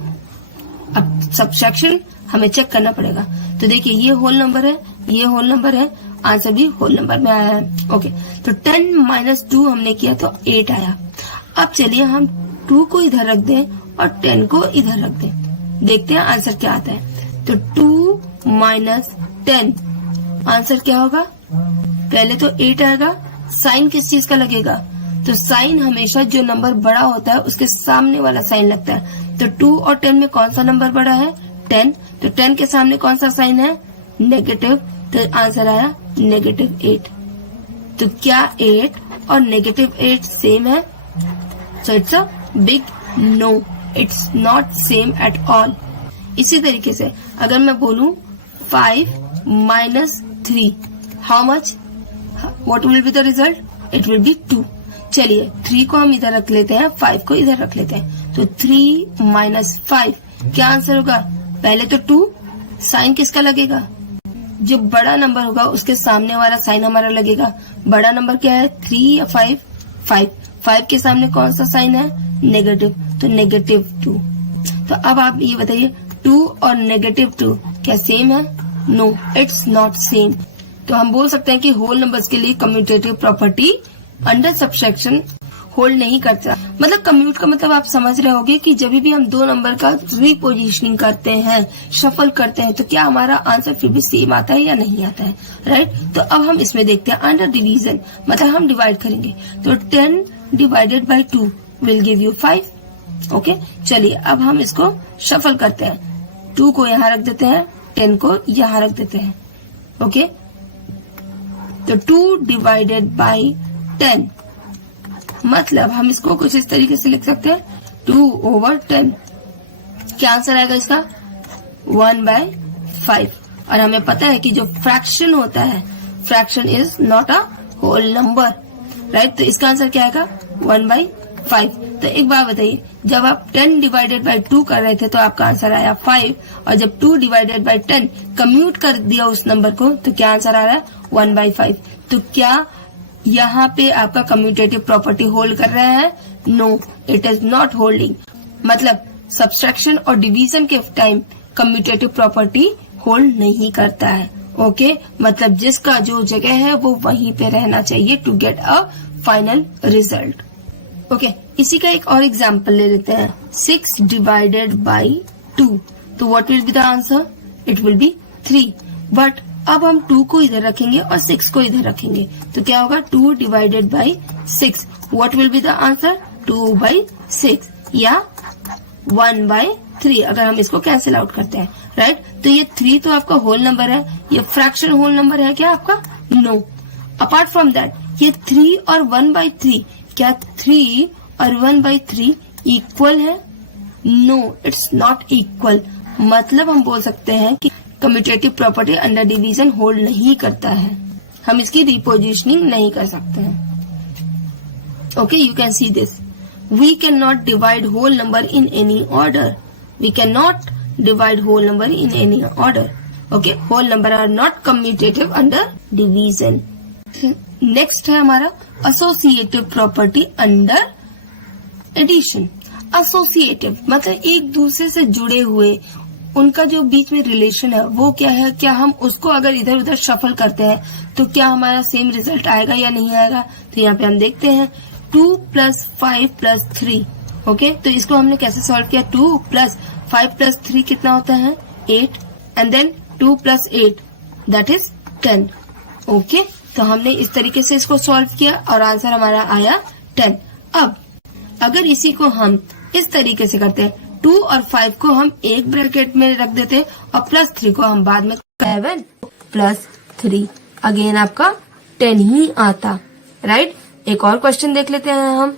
अब सब्सट्रैक्शन हमें चेक करना पड़ेगा। तो देखिए ये होल नंबर है, ये होल नंबर है, आंसर भी होल नंबर में आया है। ओके, तो 10 - 2 हमने किया तो 8 आया। अब चलिए हम 2 को इधर रख दें और 10 को इधर रख दें, देखते हैं आंसर क्या आता है। तो 2 - 10 आंसर क्या होगा? पहले तो 8 आएगा। साइन किस चीज का लगेगा? तो साइन हमेशा जो नंबर बड़ा होता है उसके सामने वाला साइन लगता है। तो 2 और 10 में कौन सा नंबर बड़ा है? 10। तो 10 के सामने कौन सा साइन है? नेगेटिव। तो आंसर आया -8। तो क्या 8 और -8 सेम है? So it's a big no, it's not same at all. इसी तरीके से अगर मैं बोलूं 5 - 3 how much? What will be the result? It will be 2। चलिए 3 को हम इधर रख लेते हैं, 5 को इधर रख लेते हैं। तो 3 - 5 क्या आंसर होगा? पहले तो 2, साइन किसका लगेगा? जो बड़ा नंबर होगा उसके सामने वाला साइन हमारा लगेगा। बड़ा नंबर क्या है? 3 या 5? 5 के सामने कौन सा साइन है? नेगेटिव। तो -2। तो अब आप ये बताइए 2 और -2 क्या सेम है? No, it's not same. तो हम बोल सकते हैं कि होल नंबर्स के लिए commutative property under subtraction hold नहीं करता। मतलब कम्यूट का मतलब आप समझ रहे होंगे कि जब भी हम दो नंबर का रिपोजिशनिंग करते हैं, शफल करते हैं, तो क्या हमारा आंसर फिर भी सेम आता है या नहीं आता है, राइट। तो अब हम इसमें देखते हैं अंडर डिवीजन, मतलब हम डिवाइड करेंगे। तो 10 / 2 विल गिव यू 5। ओके, चलिए अब हम इसको शफल करते हैं। 2 को यहाँ रख देते हैं, 10 को यहाँ रख देते हैं। ओके, तो 2 / 10 मतलब हम इसको कुछ इस तरीके से लिख सकते हैं 2/10। क्या आंसर आएगा इसका? 1/5। और हमें पता है कि जो फ्रैक्शन होता है, fraction is not a whole number, right. तो इसका आंसर क्या आएगा? 1/5। तो एक बात बताइए, जब आप 10 / 2 कर रहे थे तो आपका आंसर आया 5, और जब 2 / 10 कम्यूट कर दिया उस नंबर को तो क्या आंसर आ रहा है? 1/5। तो क्या यहाँ पे आपका कम्यूटेटिव प्रॉपर्टी होल्ड कर रहा है? No, it is not holding. मतलब सब्सट्रैक्शन और डिवीजन के टाइम कम्यूटेटिव प्रॉपर्टी होल्ड नहीं करता है। ओके, मतलब जिसका जो जगह है वो वहीं पे रहना चाहिए to get a final result. Okay, इसी का एक और एग्जाम्पल ले लेते हैं। 6 / 2। तो what will be the answer? It will B 3। But अब हम 2 को इधर रखेंगे और 6 को इधर रखेंगे तो क्या होगा? 2 / 6। What will be the answer? 2/6 या 1/3 अगर हम इसको कैंसिल आउट करते हैं, राइट। तो ये 3 तो आपका होल नंबर है, ये फ्रैक्शन होल नंबर है क्या आपका? नो। अपार्ट फ्रॉम दैट ये 3 और 1/3, क्या 3 और 1/3 इक्वल है? No, it's not equal. मतलब हम बोल सकते हैं कि commutative property under division hold नहीं करता है, हम इसकी रिपोजिशनिंग नहीं कर सकते हैं। Okay, you can see this. We can not divide whole number in any order. We can not divide whole number in any order. Okay, whole number are not commutative under division. Next है हमारा associative property under addition. Associative मतलब एक दूसरे से जुड़े हुए, उनका जो बीच में रिलेशन है वो क्या है, क्या हम उसको अगर इधर उधर शफल करते हैं तो क्या हमारा सेम रिजल्ट आएगा या नहीं आएगा। तो यहाँ पे हम देखते हैं 2 + 5 + 3। ओके, तो इसको हमने कैसे सॉल्व किया, 2 + 5 + 3 कितना होता है 8, and then 2 + 8 that is 10। Okay, तो हमने इस तरीके से इसको सॉल्व किया और आंसर हमारा आया 10। अब अगर इसी को हम इस तरीके से करते हैं, 2 और 5 को हम एक ब्रैकेट में रख देते हैं और +3 को हम बाद में 7 + 3, अगेन आपका 10 ही आता, राइट। एक और क्वेश्चन देख लेते हैं हम।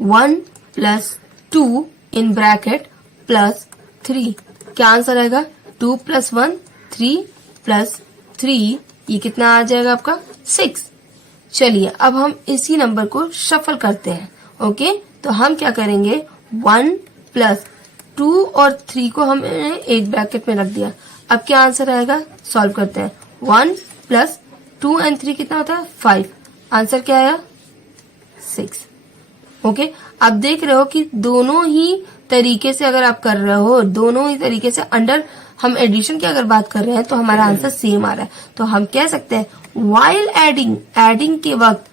1 + 2 इन ब्रैकेट +3, क्या आंसर आएगा, 2 + 1 3 + 3, ये कितना आ जाएगा आपका 6। चलिए अब हम इसी नंबर को शफल करते हैं। ओके, तो हम क्या करेंगे, 1 + 2 और 3 को हमने एक ब्रैकेट में रख दिया। अब क्या आंसर आएगा, सॉल्व करते हैं। 1 + 2 और 3 कितना होता है 5, आंसर क्या आया 6। ओके, आप देख रहे हो कि दोनों ही तरीके से अगर आप कर रहे हो, दोनों ही तरीके से अंडर हम एडिशन की अगर बात कर रहे हैं तो हमारा आंसर सेम आ रहा है। तो हम कह सकते हैं व्हाइल एडिंग के वक्त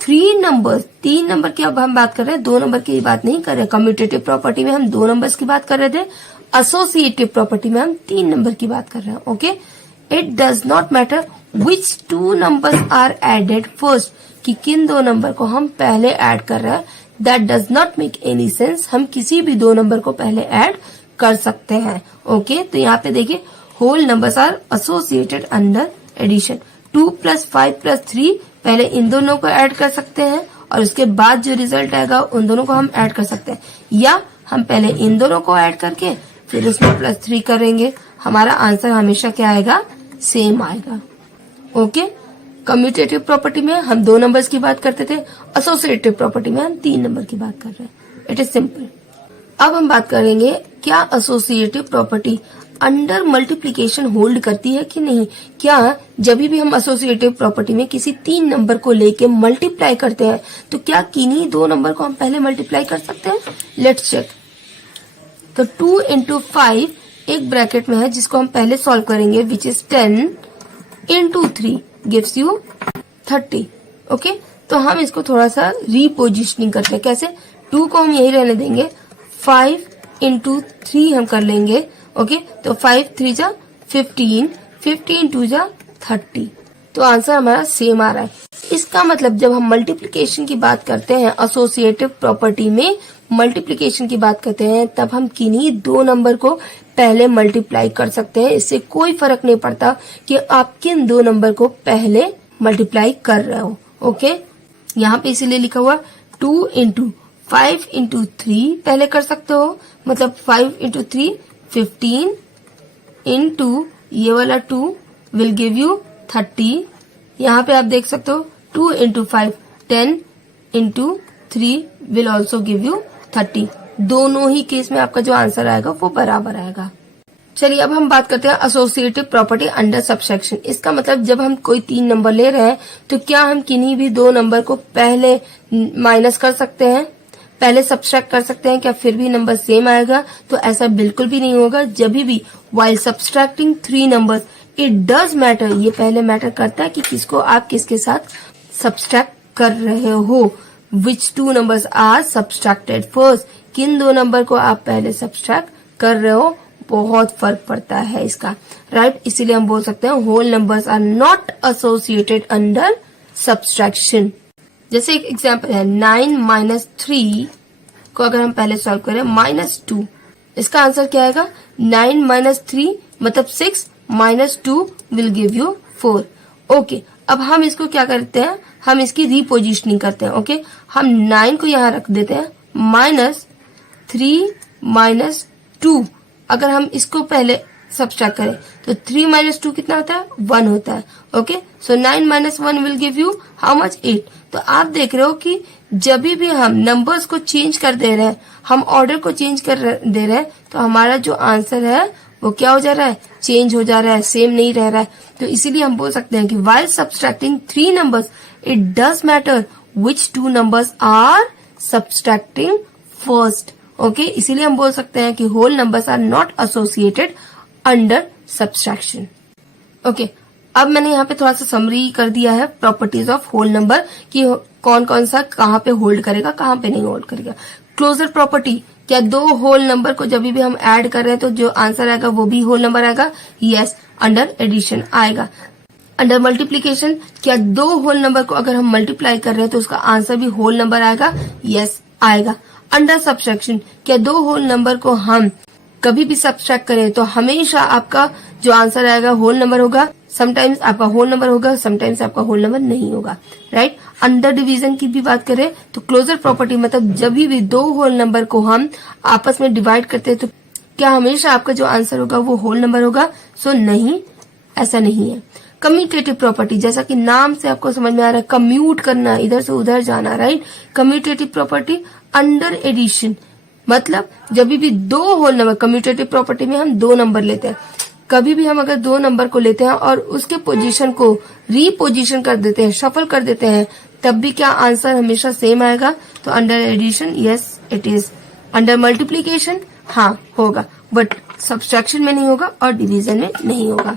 3 नंबर्स, 3 नंबर की अब हम बात कर रहे हैं, 2 नंबर की बात नहीं कर रहे। कम्यूटेटिव प्रॉपर्टी में हम 2 नंबर्स की बात कर रहे थे, एसोसिएटिव प्रॉपर्टी में हम 3 नंबर की बात कर रहे हैं। Okay, it does not matter which 2 numbers are added first, कि किन 2 नंबर को हम पहले ऐड कर रहे हैं, that does not make any sense. हम किसी भी 2 नंबर को पहले ऐड कर सकते हैं। ओके, तो यहाँ पे देखिए whole numbers are associated under addition. 2 + 5 + 3, पहले इन दोनों को ऐड कर सकते हैं और उसके बाद जो रिजल्ट आएगा उन दोनों को हम ऐड कर सकते हैं, या हम पहले इन दोनों को ऐड करके फिर उसमें +3 करेंगे, हमारा आंसर हमेशा क्या आएगा, सेम आएगा। ओके, कम्यूटेटिव प्रॉपर्टी में हम 2 नंबर्स की बात करते थे, एसोसिएटिव प्रॉपर्टी में हम 3 नंबर की बात कर रहे हैं। It is simple. अब हम बात करेंगे क्या associative property under multiplication hold करती है कि नहीं। क्या जब भी हम एसोसिएटिव प्रॉपर्टी में किसी 3 नंबर को लेके मल्टीप्लाई करते हैं तो क्या किन्हीं 2 नंबर को हम पहले मल्टीप्लाई कर सकते हैं। Let's check. तो 2 × 5 एक ब्रैकेट में है जिसको हम पहले सॉल्व करेंगे, which is 10 × 3 gives you 30। Okay, तो हम इसको थोड़ा सा रीपोजिशनिंग करते हैं। कैसे, 2 को हम यही रहने देंगे, 5 × 3 हम कर लेंगे। ओके, तो 5 × 3 = 15, 15 × 2 = 30, तो आंसर हमारा सेम आ रहा है। इसका मतलब जब हम मल्टीप्लिकेशन की बात करते हैं, एसोसिएटिव प्रॉपर्टी में मल्टीप्लिकेशन की बात करते हैं, तब हम किन्हीं 2 नंबर को पहले मल्टीप्लाई कर सकते हैं। इससे कोई फर्क नहीं पड़ता कि आप किन 2 नंबर को पहले मल्टीप्लाई कर रहे हो। ओके, यहाँ पे इसीलिए लिखा हुआ 2 × 5 × 3 पहले कर सकते हो, मतलब 5 × 3 15 × ये वाला 2 विल गिव यू 30। यहाँ पे आप देख सकते हो 2 × 5 10 × 3 विल ऑल्सो गिव यू 30। दोनों ही केस में आपका जो आंसर आएगा वो बराबर आएगा। चलिए अब हम बात करते हैं एसोसिएटिव प्रॉपर्टी अंडर सबट्रैक्शन। इसका मतलब जब हम कोई 3 नंबर ले रहे हैं तो क्या हम किन्हीं भी 2 नंबर को पहले माइनस कर सकते हैं, पहले सब्सट्रैक्ट कर सकते हैं, क्या फिर भी नंबर सेम आएगा। तो ऐसा बिल्कुल भी नहीं होगा। जब भी while subtracting 3 numbers it does matter, ये पहले मैटर करता है कि किसको आप किसके साथ सब्सट्रैक्ट कर रहे हो। विच 2 नंबर्स आर सब्सट्रैक्टेड फर्स्ट, किन 2 नंबर को आप पहले सब्सट्रैक्ट कर रहे हो, बहुत फर्क पड़ता है इसका, राइट। इसीलिए हम बोल सकते हैं whole numbers are not associated under subtraction. जैसे एक एग्जांपल है 9 - 3 को अगर हम पहले सॉल्व करें -2, इसका आंसर क्या आएगा, 9 - 3 मतलब 6 -2 विल गिव यू 4। ओके, अब हम इसको क्या करते हैं, हम इसकी रीपोजिशनिंग करते हैं। ओके, हम 9 को यहाँ रख देते हैं, 3 माइनस 2, अगर हम इसको पहले सब्सट्रैक्ट करें तो 3 माइनस 2 कितना होता है? 1 होता है। Okay, so 9 minus 1 will give you how much? 8। तो आप देख रहे हो कि जब भी हम नंबर्स को चेंज कर दे रहे हैं, हम ऑर्डर को चेंज कर दे रहे हैं, तो हमारा जो आंसर है वो क्या हो जा रहा है? चेंज हो जा रहा है, सेम नहीं रह रहा है। तो इसीलिए हम बोल सकते हैं कि while subtracting 3 numbers it does matter which 2 numbers are subtracting first. Okay, इसीलिए हम बोल सकते हैं कि whole numbers are not associated under subtraction. Okay, अब मैंने यहाँ पे थोड़ा सा समरी कर दिया है प्रॉपर्टीज ऑफ होल नंबर कि कौन कौन सा कहाँ पे होल्ड करेगा, कहाँ पे नहीं होल्ड करेगा। क्लोजर प्रॉपर्टी, क्या दो होल नंबर को जब भी हम ऐड कर रहे हैं तो जो आंसर आएगा वो भी होल नंबर आएगा? यस, अंडर एडिशन आएगा। अंडर मल्टीप्लीकेशन, क्या दो होल नंबर को अगर हम मल्टीप्लाई कर रहे हैं तो उसका आंसर भी होल नंबर आएगा? यस, आएगा। अंडर सब्ट्रैक्शन, क्या दो होल नंबर को हम कभी भी सब्ट्रैक्ट करें तो हमेशा आपका जो आंसर आएगा होल नंबर होगा। समटाइम्स आपका होल नंबर होगा, समटाइम्स आपका होल नंबर नहीं होगा, राइट। अंडर डिवीजन की भी बात करें तो क्लोजर प्रॉपर्टी मतलब जब भी दो होल नंबर को हम आपस में डिवाइड करते हैं तो क्या हमेशा आपका जो आंसर होगा वो होल नंबर होगा? सो नहीं, ऐसा नहीं है। कम्यूटेटिव प्रॉपर्टी, जैसा कि नाम से आपको समझ में आ रहा है, कम्यूट करना, इधर से उधर जाना, right. Commutative property under addition, मतलब जब भी दो होल नंबर, कम्यूटेटिव प्रॉपर्टी में हम दो नंबर लेते हैं, कभी भी हम अगर दो नंबर को लेते हैं और उसके पोजीशन को रीपोजिशन कर देते हैं, शफल कर देते हैं, तब भी क्या आंसर हमेशा सेम आएगा? तो under addition yes it is. Under multiplication हाँ होगा, बट सब्सट्रैक्शन में नहीं होगा और डिवीजन में नहीं होगा।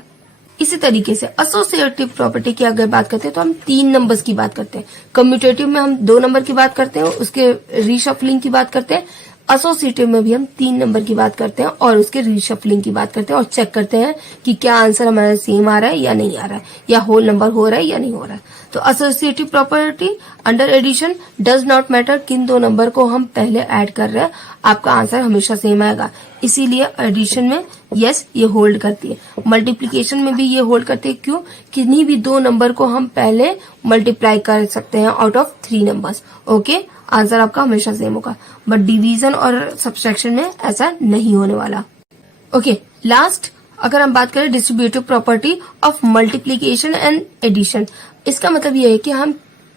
इसी तरीके से एसोसिएटिव प्रॉपर्टी की अगर बात करते हैं तो हम तीन नंबर्स की बात करते हैं। कम्यूटेटिव में हम दो नंबर की बात करते हैं, उसके रीशफलिंग की बात करते हैं। एसोसिएटिव में भी हम तीन नंबर की बात करते हैं और उसके रीशफलिंग की बात करते हैं और चेक करते हैं कि क्या आंसर हमारा सेम आ रहा है या नहीं आ रहा है, या होल नंबर हो रहा है या नहीं हो रहा है। तो associative property under addition does not matter किन दो नंबर को हम पहले ऐड कर रहे हैं, आपका आंसर हमेशा सेम आएगा। इसीलिए एडिशन में यस ये होल्ड करती है, मल्टीप्लीकेशन में भी ये होल्ड करती है। क्यों? किन्हीं भी दो नंबर को हम पहले मल्टीप्लाई कर सकते हैं out of 3 numbers. Okay, answer आपका हमेशा सेम होगा, बट डिवीजन और सब्सट्रैक्शन में ऐसा नहीं होने वाला। ओके, लास्ट अगर हम बात करें distributive property of multiplication and addition, इसका मतलब ये है कि हम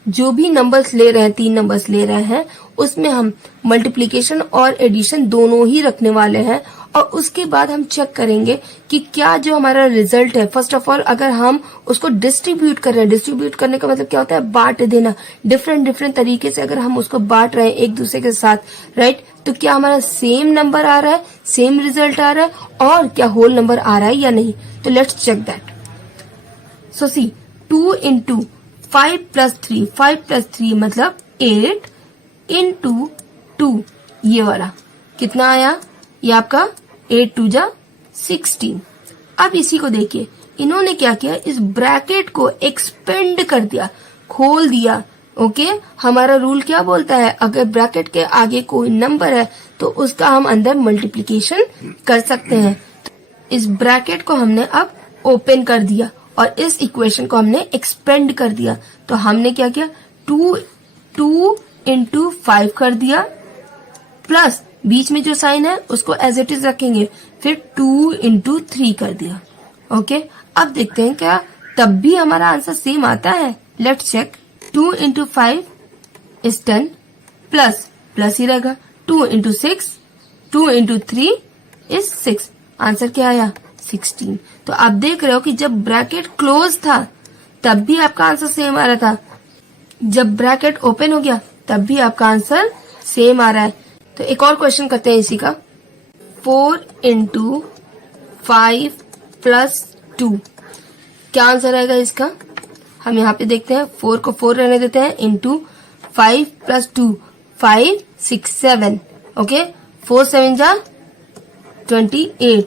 जो भी नंबर्स ले रहे हैं, 3 नंबर्स ले रहे हैं, उसमें हम मल्टीप्लीकेशन और एडिशन दोनों ही रखने वाले हैं और उसके बाद हम चेक करेंगे कि क्या जो हमारा रिजल्ट है, फर्स्ट ऑफ ऑल अगर हम उसको डिस्ट्रीब्यूट कर रहे हैं, डिस्ट्रीब्यूट करने का मतलब क्या होता है? बांट देना। डिफरेंट तरीके से अगर हम उसको बांट रहे हैं एक दूसरे के साथ, राइट, तो क्या हमारा सेम नंबर आ रहा है, सेम रिजल्ट आ रहा है और क्या होल नंबर आ रहा है या नहीं? तो let's check that. So see 2 into 5 plus 3, 5 plus 3 मतलब 8 into 2, ये वाला कितना आया? ये आपका 8 2 जा 16। अब इसी को देखिए, इन्होंने क्या किया, इस ब्रैकेट को एक्सपेंड कर दिया, खोल दिया। ओके, हमारा रूल क्या बोलता है? अगर ब्रैकेट के आगे कोई नंबर है तो उसका हम अंदर मल्टीप्लीकेशन कर सकते हैं। इस ब्रैकेट को हमने अब ओपन कर दिया और इस इक्वेशन को हमने एक्सपेंड कर दिया। तो हमने क्या किया? 2 into 5 कर दिया, प्लस बीच में जो साइन है उसको एज इट इज रखेंगे, फिर 2 into 3 कर दिया। ओके, अब देखते हैं क्या तब भी हमारा आंसर सेम आता है। Let's check. 2 into 5 is 10 plus ही रहेगा। 2 into 6, 2 into 3 is 6। आंसर क्या आया? 16। तो आप देख रहे हो कि जब ब्रैकेट क्लोज था तब भी आपका आंसर सेम आ रहा था, जब ब्रैकेट ओपन हो गया तब भी आपका आंसर सेम आ रहा है। तो एक और क्वेश्चन करते हैं इसी का। 4 into 5 plus 2, क्या आंसर आएगा इसका? हम यहाँ पे देखते हैं, 4 को 4 रहने देते हैं, इंटू 5 plus 2, 5 6 7। ओके, 4 7 जा 28।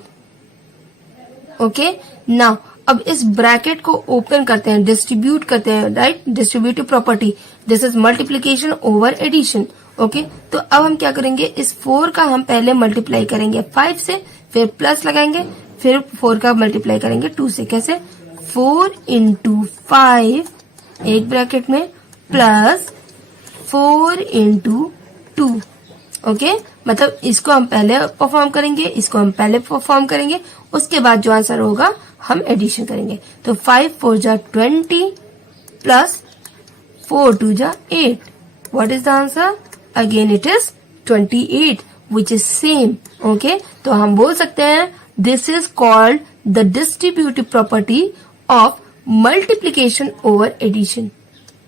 ओके, नाउ अब इस ब्रैकेट को ओपन करते हैं, डिस्ट्रीब्यूट करते हैं, right. Distributive property, this is multiplication over addition. Okay, तो अब हम क्या करेंगे, इस 4 का हम पहले मल्टीप्लाई करेंगे 5 से, फिर प्लस लगाएंगे, फिर 4 का मल्टीप्लाई करेंगे 2 से। कैसे? 4 into 5 एक ब्रैकेट में, प्लस 4 into 2 ओके मतलब इसको हम पहले परफॉर्म करेंगे, इसको हम पहले परफॉर्म करेंगे, उसके बाद जो आंसर होगा हम एडिशन करेंगे। तो 5 4 जा 20 प्लस 4 2 जा 8, what is the answer? Again it is 28 which is same. Okay तो हम बोल सकते हैं this is called the distributive property of multiplication over addition.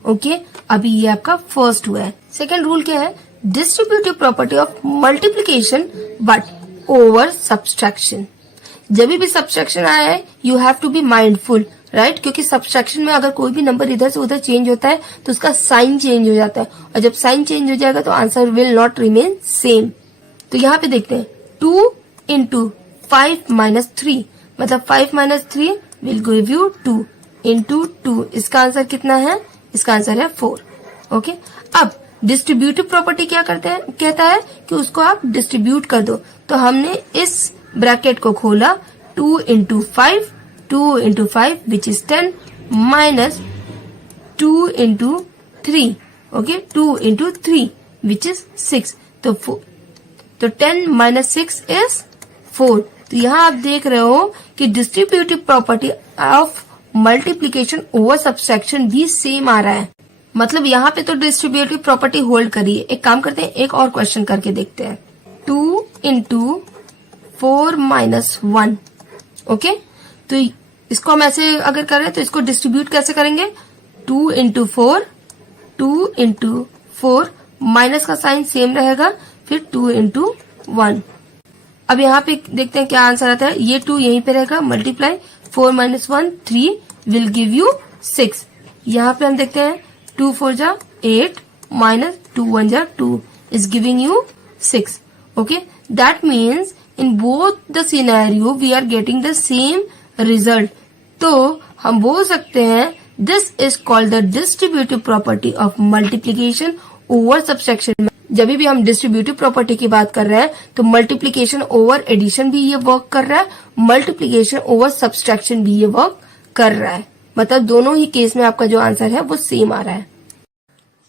Okay अभी ये आपका फर्स्ट हुआ है। सेकेंड रूल क्या है? Distributive property of multiplication but over subtraction. जब भी सब्सट्रैक्शन आया है you have to be mindful, right? क्योंकि सब्सट्रैक्शन में अगर कोई भी नंबर इधर से उधर चेंज होता है तो उसका साइन चेंज हो जाता है, और जब साइन चेंज हो जाएगा तो answer will not remain same. तो यहाँ पे देखते हैं 2 इंटू 5 माइनस 3, मतलब 5 minus 3 will give you 2 into 2। इसका आंसर कितना है? इसका आंसर है 4। ओके अब डिस्ट्रीब्यूटिव प्रॉपर्टी क्या करते हैं, कहता है कि उसको आप डिस्ट्रीब्यूट कर दो। तो हमने इस ब्रैकेट को खोला 2 into 5, 2 into 5 which is 10 minus 2 into 3, okay 2 into 3 which is 6। तो 10 माइनस 6 इज 4। तो यहाँ आप देख रहे हो कि distributive property of multiplication over subtraction भी सेम आ रहा है। मतलब यहाँ पे तो डिस्ट्रीब्यूटिव प्रॉपर्टी होल्ड करिए। एक काम करते हैं, एक और क्वेश्चन करके देखते हैं। 2 इंटू 4 माइनस 1, ओके तो इसको हम ऐसे अगर करें तो इसको डिस्ट्रीब्यूट कैसे करेंगे? 2 इंटू 4, 2 इंटू 4, माइनस का साइन सेम रहेगा, फिर 2 इंटू 1। अब यहाँ पे देखते हैं क्या आंसर आता है। ये 2 यहीं पे रहेगा, multiply 4 minus 1 3 will give you 6। यहाँ पे हम देखते हैं 2 4 जा 8 माइनस 2 1 जा 2 is giving you 6. Okay, that means in both the scenario we are getting the same result. तो हम बोल सकते हैं this is called the distributive property of multiplication over subtraction. जब भी हम डिस्ट्रीब्यूटिव प्रॉपर्टी की बात कर रहे हैं तो मल्टीप्लीकेशन ओवर एडिशन भी ये वर्क कर रहा है, मल्टीप्लीकेशन ओवर सब्सट्रैक्शन भी ये वर्क कर रहा है। मतलब दोनों ही केस में आपका जो आंसर है वो सेम आ रहा है।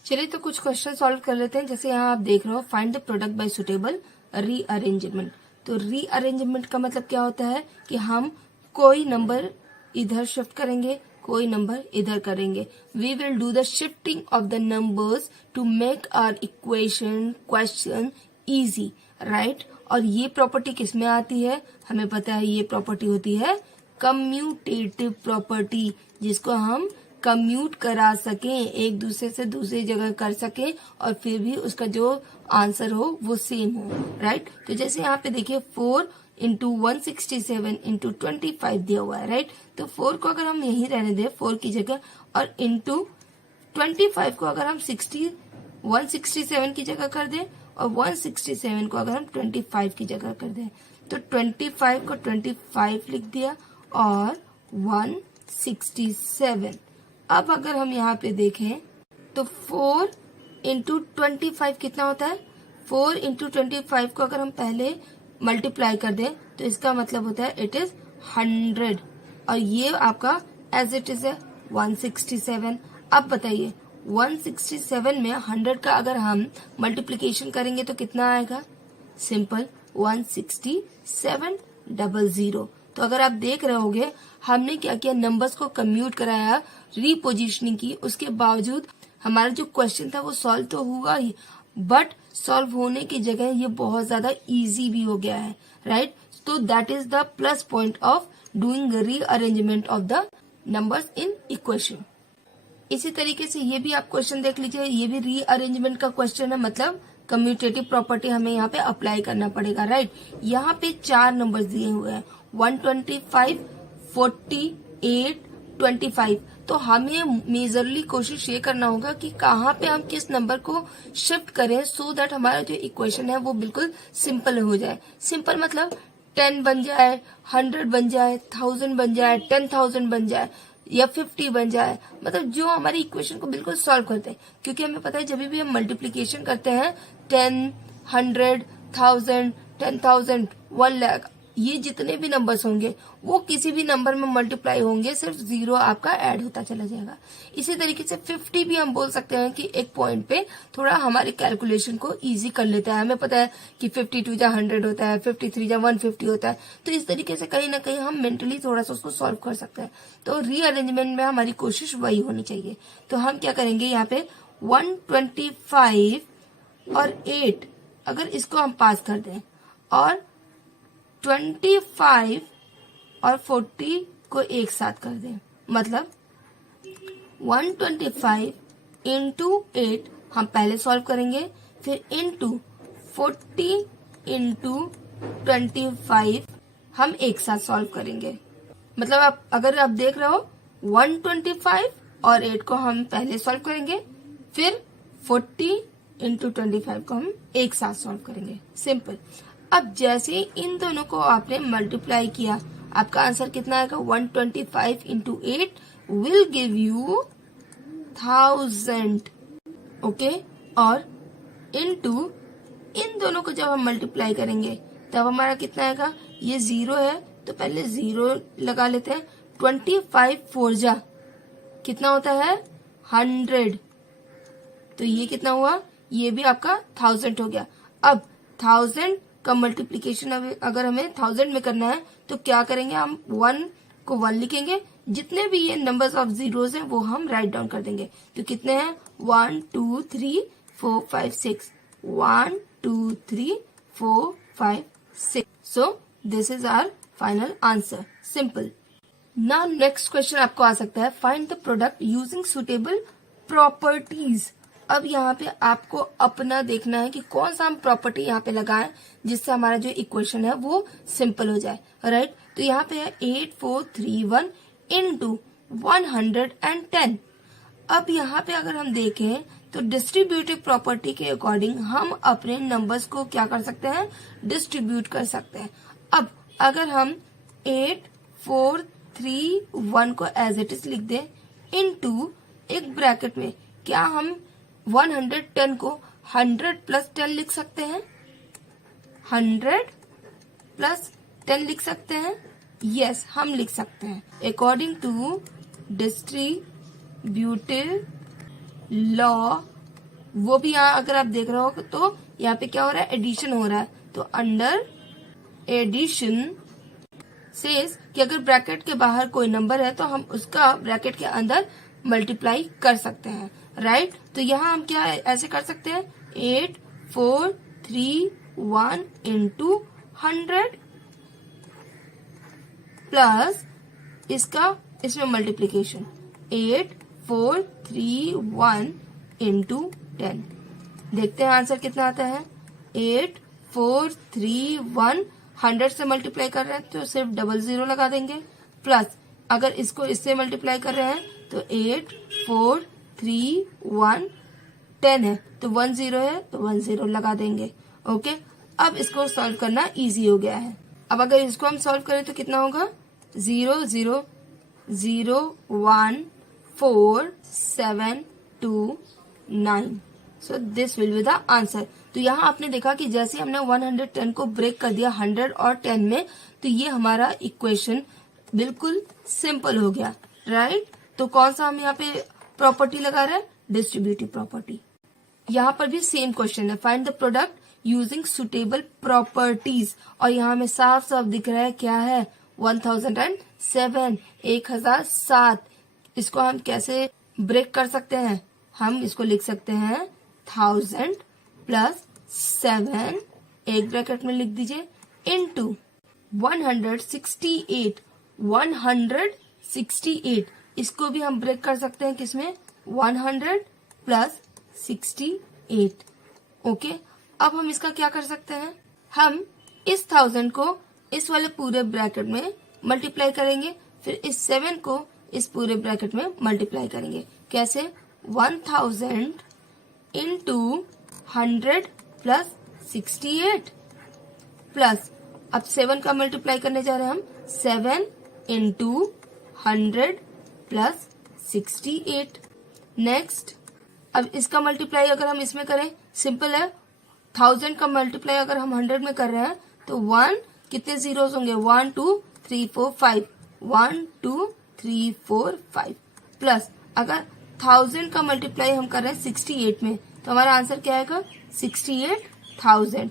चलिए तो कुछ क्वेश्चन सॉल्व कर लेते हैं। जैसे यहाँ आप देख रहे हो find the product bye suitable rearrangement. तो रीअरेंजमेंट का मतलब क्या होता है कि हम कोई नंबर इधर शिफ्ट करेंगे, कोई नंबर इधर करेंगे। We will do the shifting of the numbers to make our equation question easy, right? और ये प्रॉपर्टी किसमें आती है? हमें पता है ये प्रॉपर्टी होती है कम्यूटेटिव प्रॉपर्टी, जिसको हम कम्यूट करा सकें, एक दूसरे से दूसरी जगह कर सकें और फिर भी उसका जो आंसर हो वो सेम हो, राइट? तो जैसे यहाँ पे देखिए 4 इंटू 167 इंटू 25 दिया हुआ है, राइट? तो 4 को अगर हम यहीं रहने दें 4 की जगह, और इंटू 25 को अगर हम 167 की जगह कर दें, और 167 को अगर हम 25 की jagah कर दें, तो 25 को 25 लिख दिया और 167। अब अगर हम यहाँ पे देखें तो 4 इंटू 25 कितना होता है? 4 इंटू 25 को अगर हम पहले मल्टीप्लाई कर दें तो इसका मतलब होता है इट इज 100, और ये आपका एज इट इज है 167। अब बताइए 167 में 100 का अगर हम मल्टीप्लीकेशन करेंगे तो कितना आएगा? सिंपल 16700। तो अगर आप देख रहे होगे हमने क्या किया, नंबर्स को कम्यूट कराया, रीपोजिशनिंग की, उसके बावजूद हमारा जो क्वेश्चन था वो सॉल्व तो हुआ ही, बट सॉल्व होने की जगह ये बहुत ज्यादा इजी भी हो गया है, राइट? तो that is the plus point of doing rearrangement of the numbers in equation. इसी तरीके से ये भी आप क्वेश्चन देख लीजिए, ये भी रीअरेंजमेंट का क्वेश्चन है, मतलब कम्यूटेटिव प्रॉपर्टी हमें यहाँ पे अप्लाई करना पड़ेगा, राइट? यहाँ पे 4 नंबर्स दिए हुए हैं 125, 48, 25। तो हमें मेजरली कोशिश ये करना होगा कि कहाँ पे हम किस नंबर को शिफ्ट करें सो दैट हमारा जो इक्वेशन है वो बिल्कुल सिंपल हो जाए। सिंपल मतलब 10 बन जाए, 100 बन जाए, 1000 बन जाए, 10,000 बन जाए, या 50 बन जाए, मतलब जो हमारी इक्वेशन को बिल्कुल सॉल्व करते हैं। क्योंकि हमें पता है जब भी हम मल्टीप्लीकेशन करते हैं 10, 100, 1000, 10,000, 1 लाख, ये जितने भी नंबर्स होंगे वो किसी भी नंबर में मल्टीप्लाई होंगे, सिर्फ 0 आपका ऐड होता चला जाएगा। इसी तरीके से 50 भी हम बोल सकते हैं कि एक पॉइंट पे थोड़ा हमारे कैलकुलेशन को इजी कर लेता है। हमें पता है कि 52 जा 100 होता है, 53 जा 150 होता है, तो इस तरीके से कहीं ना कहीं हम मेंटली थोड़ा सा उसको सॉल्व कर सकते हैं। तो रीअरेंजमेंट में हमारी कोशिश वही होनी चाहिए। तो हम क्या करेंगे, यहाँ पे 125 और 8 अगर इसको हम पास कर दें और 25 और 40 को एक साथ कर दें, मतलब 125 इंटू 8 हम पहले सॉल्व करेंगे, फिर इंटू 40 इंटू 25 हम एक साथ सॉल्व करेंगे। मतलब आप अगर आप देख रहे हो 125 और 8 को हम पहले सॉल्व करेंगे, फिर 40 इंटू 25 को हम एक साथ सॉल्व करेंगे। सिंपल। अब जैसे ही इन दोनों को आपने मल्टीप्लाई किया, आपका आंसर कितना आएगा, 125 into 8 will give you 1000। Okay, और इंटू इन दोनों को जब हम मल्टीप्लाई करेंगे तब हमारा कितना आएगा, ये 0 है तो पहले 0 लगा लेते हैं। 25 4 जा कितना होता है, 100, तो ये कितना हुआ, ये भी आपका 1000 हो गया। अब 1000 का मल्टीप्लीकेशन अगर हमें 1000 में करना है तो क्या करेंगे, हम 1 को 1 लिखेंगे, जितने भी ये नंबर्स ऑफ जीरोस हैं वो हम राइट डाउन कर देंगे। तो कितने हैं, 1 2 3 4 5 6, 1 2 3 4 5 6। So this is our final answer. Simple. Now next question आपको आ सकता है, find the product using suitable properties. अब यहाँ पे आपको अपना देखना है कि कौन सा हम प्रॉपर्टी यहाँ पे लगाएं जिससे हमारा जो इक्वेशन है वो सिंपल हो जाए, राइट। तो यहाँ पे है 8431 इंटू 110। अब यहाँ पे अगर हम देखें तो डिस्ट्रीब्यूटिव प्रॉपर्टी के अकॉर्डिंग हम अपने नंबर्स को क्या कर सकते हैं, डिस्ट्रीब्यूट कर सकते हैं। अब अगर हम 8431 को एज इट इज लिख दें इनटू एक ब्रैकेट में, क्या हम 110 को 100 प्लस 10 लिख सकते हैं, 100 प्लस 10 लिख सकते हैं, यस हम लिख सकते हैं। अकॉर्डिंग टू डिस्ट्रीब्यूटिव लॉ, वो भी यहाँ अगर आप देख रहे हो तो यहाँ पे क्या हो रहा है, एडिशन हो रहा है। तो अंडर एडिशन सेज कि अगर ब्रैकेट के बाहर कोई नंबर है तो हम उसका ब्रैकेट के अंदर मल्टीप्लाई कर सकते हैं, राइट। तो यहाँ हम क्या ऐसे कर सकते हैं, 8431 इंटू 100 प्लस इसका इसमें मल्टीप्लीकेशन 8431 इंटू 10। देखते हैं आंसर कितना आता है, 8431 100 से मल्टीप्लाई कर रहे हैं तो सिर्फ 00 लगा देंगे, प्लस अगर इसको इससे मल्टीप्लाई कर रहे हैं तो 8431 10 है तो 10 है तो 10 लगा देंगे। ओके, अब इसको सॉल्व करना इजी हो गया है। अब अगर इसको हम सॉल्व करें तो कितना होगा, 0 0 0 1 4 7 2 9। So this will be the answer. तो यहाँ आपने देखा कि जैसे हमने 110 को ब्रेक कर दिया 100 और 10 में, तो ये हमारा इक्वेशन बिल्कुल सिंपल हो गया, राइट। तो कौन सा हम यहाँ पे प्रॉपर्टी लगा रहे हैं, डिस्ट्रीब्यूटिव प्रॉपर्टी। यहाँ पर भी सेम क्वेश्चन है, find the product using suitable properties. और यहाँ में साफ साफ दिख रहा है क्या है, 1007, 1007। इसको हम कैसे ब्रेक कर सकते हैं, हम इसको लिख सकते हैं 1000 प्लस 7 एक ब्रैकेट में लिख दीजिए इनटू 168, 168। इसको भी हम ब्रेक कर सकते हैं किसमें, 100 प्लस 68। ओके, अब हम इसका क्या कर सकते हैं, हम इस 1000 को इस वाले पूरे ब्रैकेट में मल्टीप्लाई करेंगे, फिर इस 7 को इस पूरे ब्रैकेट में मल्टीप्लाई करेंगे। कैसे, 1000 इंटू 100 प्लस 68 प्लस, अब 7 का मल्टीप्लाई करने जा रहे हैं हम, 7 इंटू 100 प्लस 68। नेक्स्ट, अब इसका मल्टीप्लाई अगर हम इसमें करें, सिंपल है, 1000 का मल्टीप्लाई अगर हम 100 में कर रहे हैं तो 1 कितने जीरोस होंगे, 1 2 3 4 5, 1 2 3 4 5 प्लस अगर 1000 का मल्टीप्लाई हम कर रहे हैं 68 में तो हमारा आंसर क्या आएगा 68,000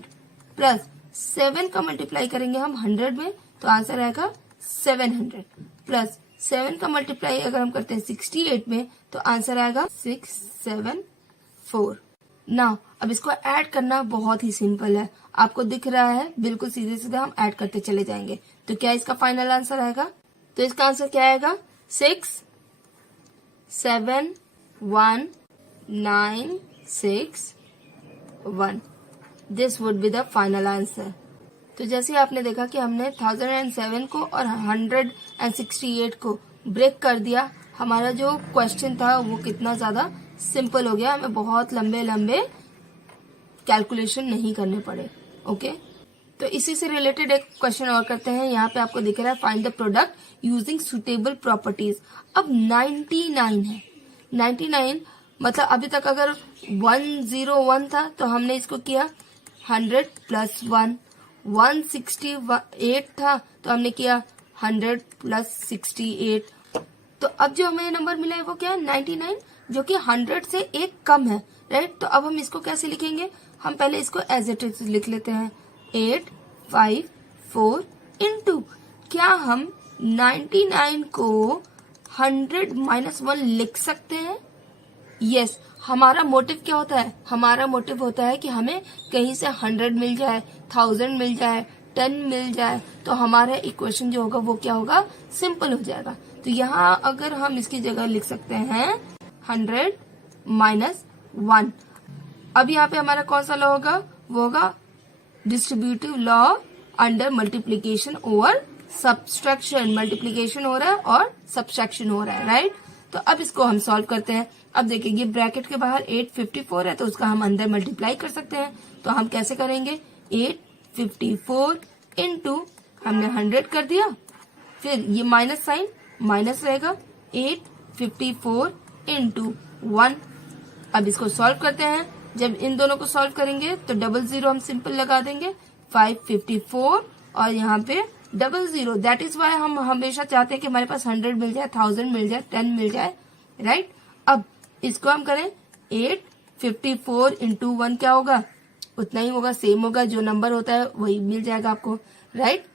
प्लस 7 का मल्टीप्लाई करेंगे हम 100 में तो आंसर आएगा 700 प्लस 7 का मल्टीप्लाई अगर हम करते हैं 68 में तो आंसर आएगा 674। नाउ अब इसको ऐड करना बहुत ही सिंपल है, आपको दिख रहा है, बिल्कुल सीधे सीधे हम ऐड करते चले जाएंगे। तो क्या इसका फाइनल आंसर आएगा, तो इसका आंसर क्या आएगा 6 7 1 9 6 1। This would be the final answer. तो जैसे आपने देखा कि हमने 1007 को और 168 को ब्रेक कर दिया, हमारा जो क्वेश्चन था वो कितना ज्यादा सिंपल हो गया, हमें बहुत लंबे लंबे कैलकुलेशन नहीं करने पड़े। ओके, तो इसी से रिलेटेड एक क्वेश्चन और करते हैं। यहाँ पे आपको दिख रहा है find the product using suitable properties. अब 99 है, 99 मतलब अभी तक अगर 101 था तो हमने इसको किया 100 प्लस 1, 168 था तो हमने किया 100 प्लस 68। तो अब जो हमें नंबर मिला है वो क्या है 99, जो कि 100 से एक कम है, राइट। तो अब हम इसको कैसे लिखेंगे, हम पहले इसको एज इट इज लिख लेते हैं 854 इंटू, क्या हम 99 को 100 माइनस 1 लिख सकते हैं? यस, हमारा मोटिव क्या होता है, हमारा मोटिव होता है कि हमें कहीं से 100 मिल जाए, 1000 मिल जाए, 10 मिल जाए, तो हमारा इक्वेशन जो होगा वो क्या होगा, सिंपल हो जाएगा। तो यहाँ अगर हम इसकी जगह लिख सकते हैं 100 माइनस 1। अब यहाँ पे हमारा कौन सा लॉ होगा, वो होगा distributive law under multiplication over subtraction. Multiplication हो रहा है और सब्सट्रैक्शन हो रहा है, राइट। तो अब इसको हम सॉल्व करते हैं। अब देखिए ये ब्रैकेट के बाहर 854 है तो उसका हम अंदर मल्टीप्लाई कर सकते हैं। तो हम कैसे करेंगे, 854 इंटू हमने 100 कर दिया, फिर ये माइनस साइन माइनस रहेगा, 854 इंटू 1। अब इसको सॉल्व करते हैं। जब इन दोनों को सॉल्व करेंगे तो 00 हम सिंपल लगा देंगे, 554 और यहाँ पे 00। दैट इज वाई हम हमेशा चाहते हैं कि हमारे पास 100 मिल जाए, 1000 मिल जाए, 10 मिल जाए, राइट। अब इसको हम करें 854 इंटू 1 क्या होगा, उतना ही होगा, सेम होगा, जो नंबर होता है वही मिल जाएगा आपको, राइट।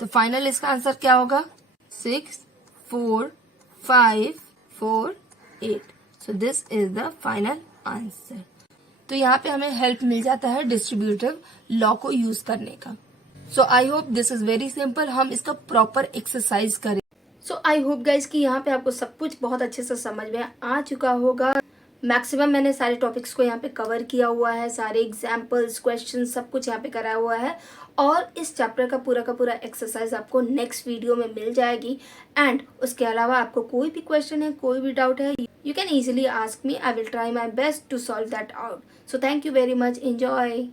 तो फाइनल इसका आंसर क्या होगा 64548। सो this is the final answer. तो यहाँ पे हमें हेल्प मिल जाता है डिस्ट्रीब्यूटिव लॉ को यूज करने का। So I hope this is very simple, हम इसका प्रॉपर एक्सरसाइज करें। सो आई होप गाइज कि यहाँ पे आपको सब कुछ बहुत अच्छे से समझ में आ चुका होगा। मैक्सिमम मैंने सारे टॉपिक्स को यहाँ पे कवर किया हुआ है, सारे एग्जाम्पल्स, क्वेश्चन सब कुछ यहाँ पे कराया हुआ है। और इस चैप्टर का पूरा एक्सरसाइज आपको नेक्स्ट वीडियो में मिल जाएगी। एंड उसके अलावा आपको कोई भी क्वेश्चन है, कोई भी डाउट है, you can easily ask me. I will try my best to solve that out. So thank you very much. Enjoy.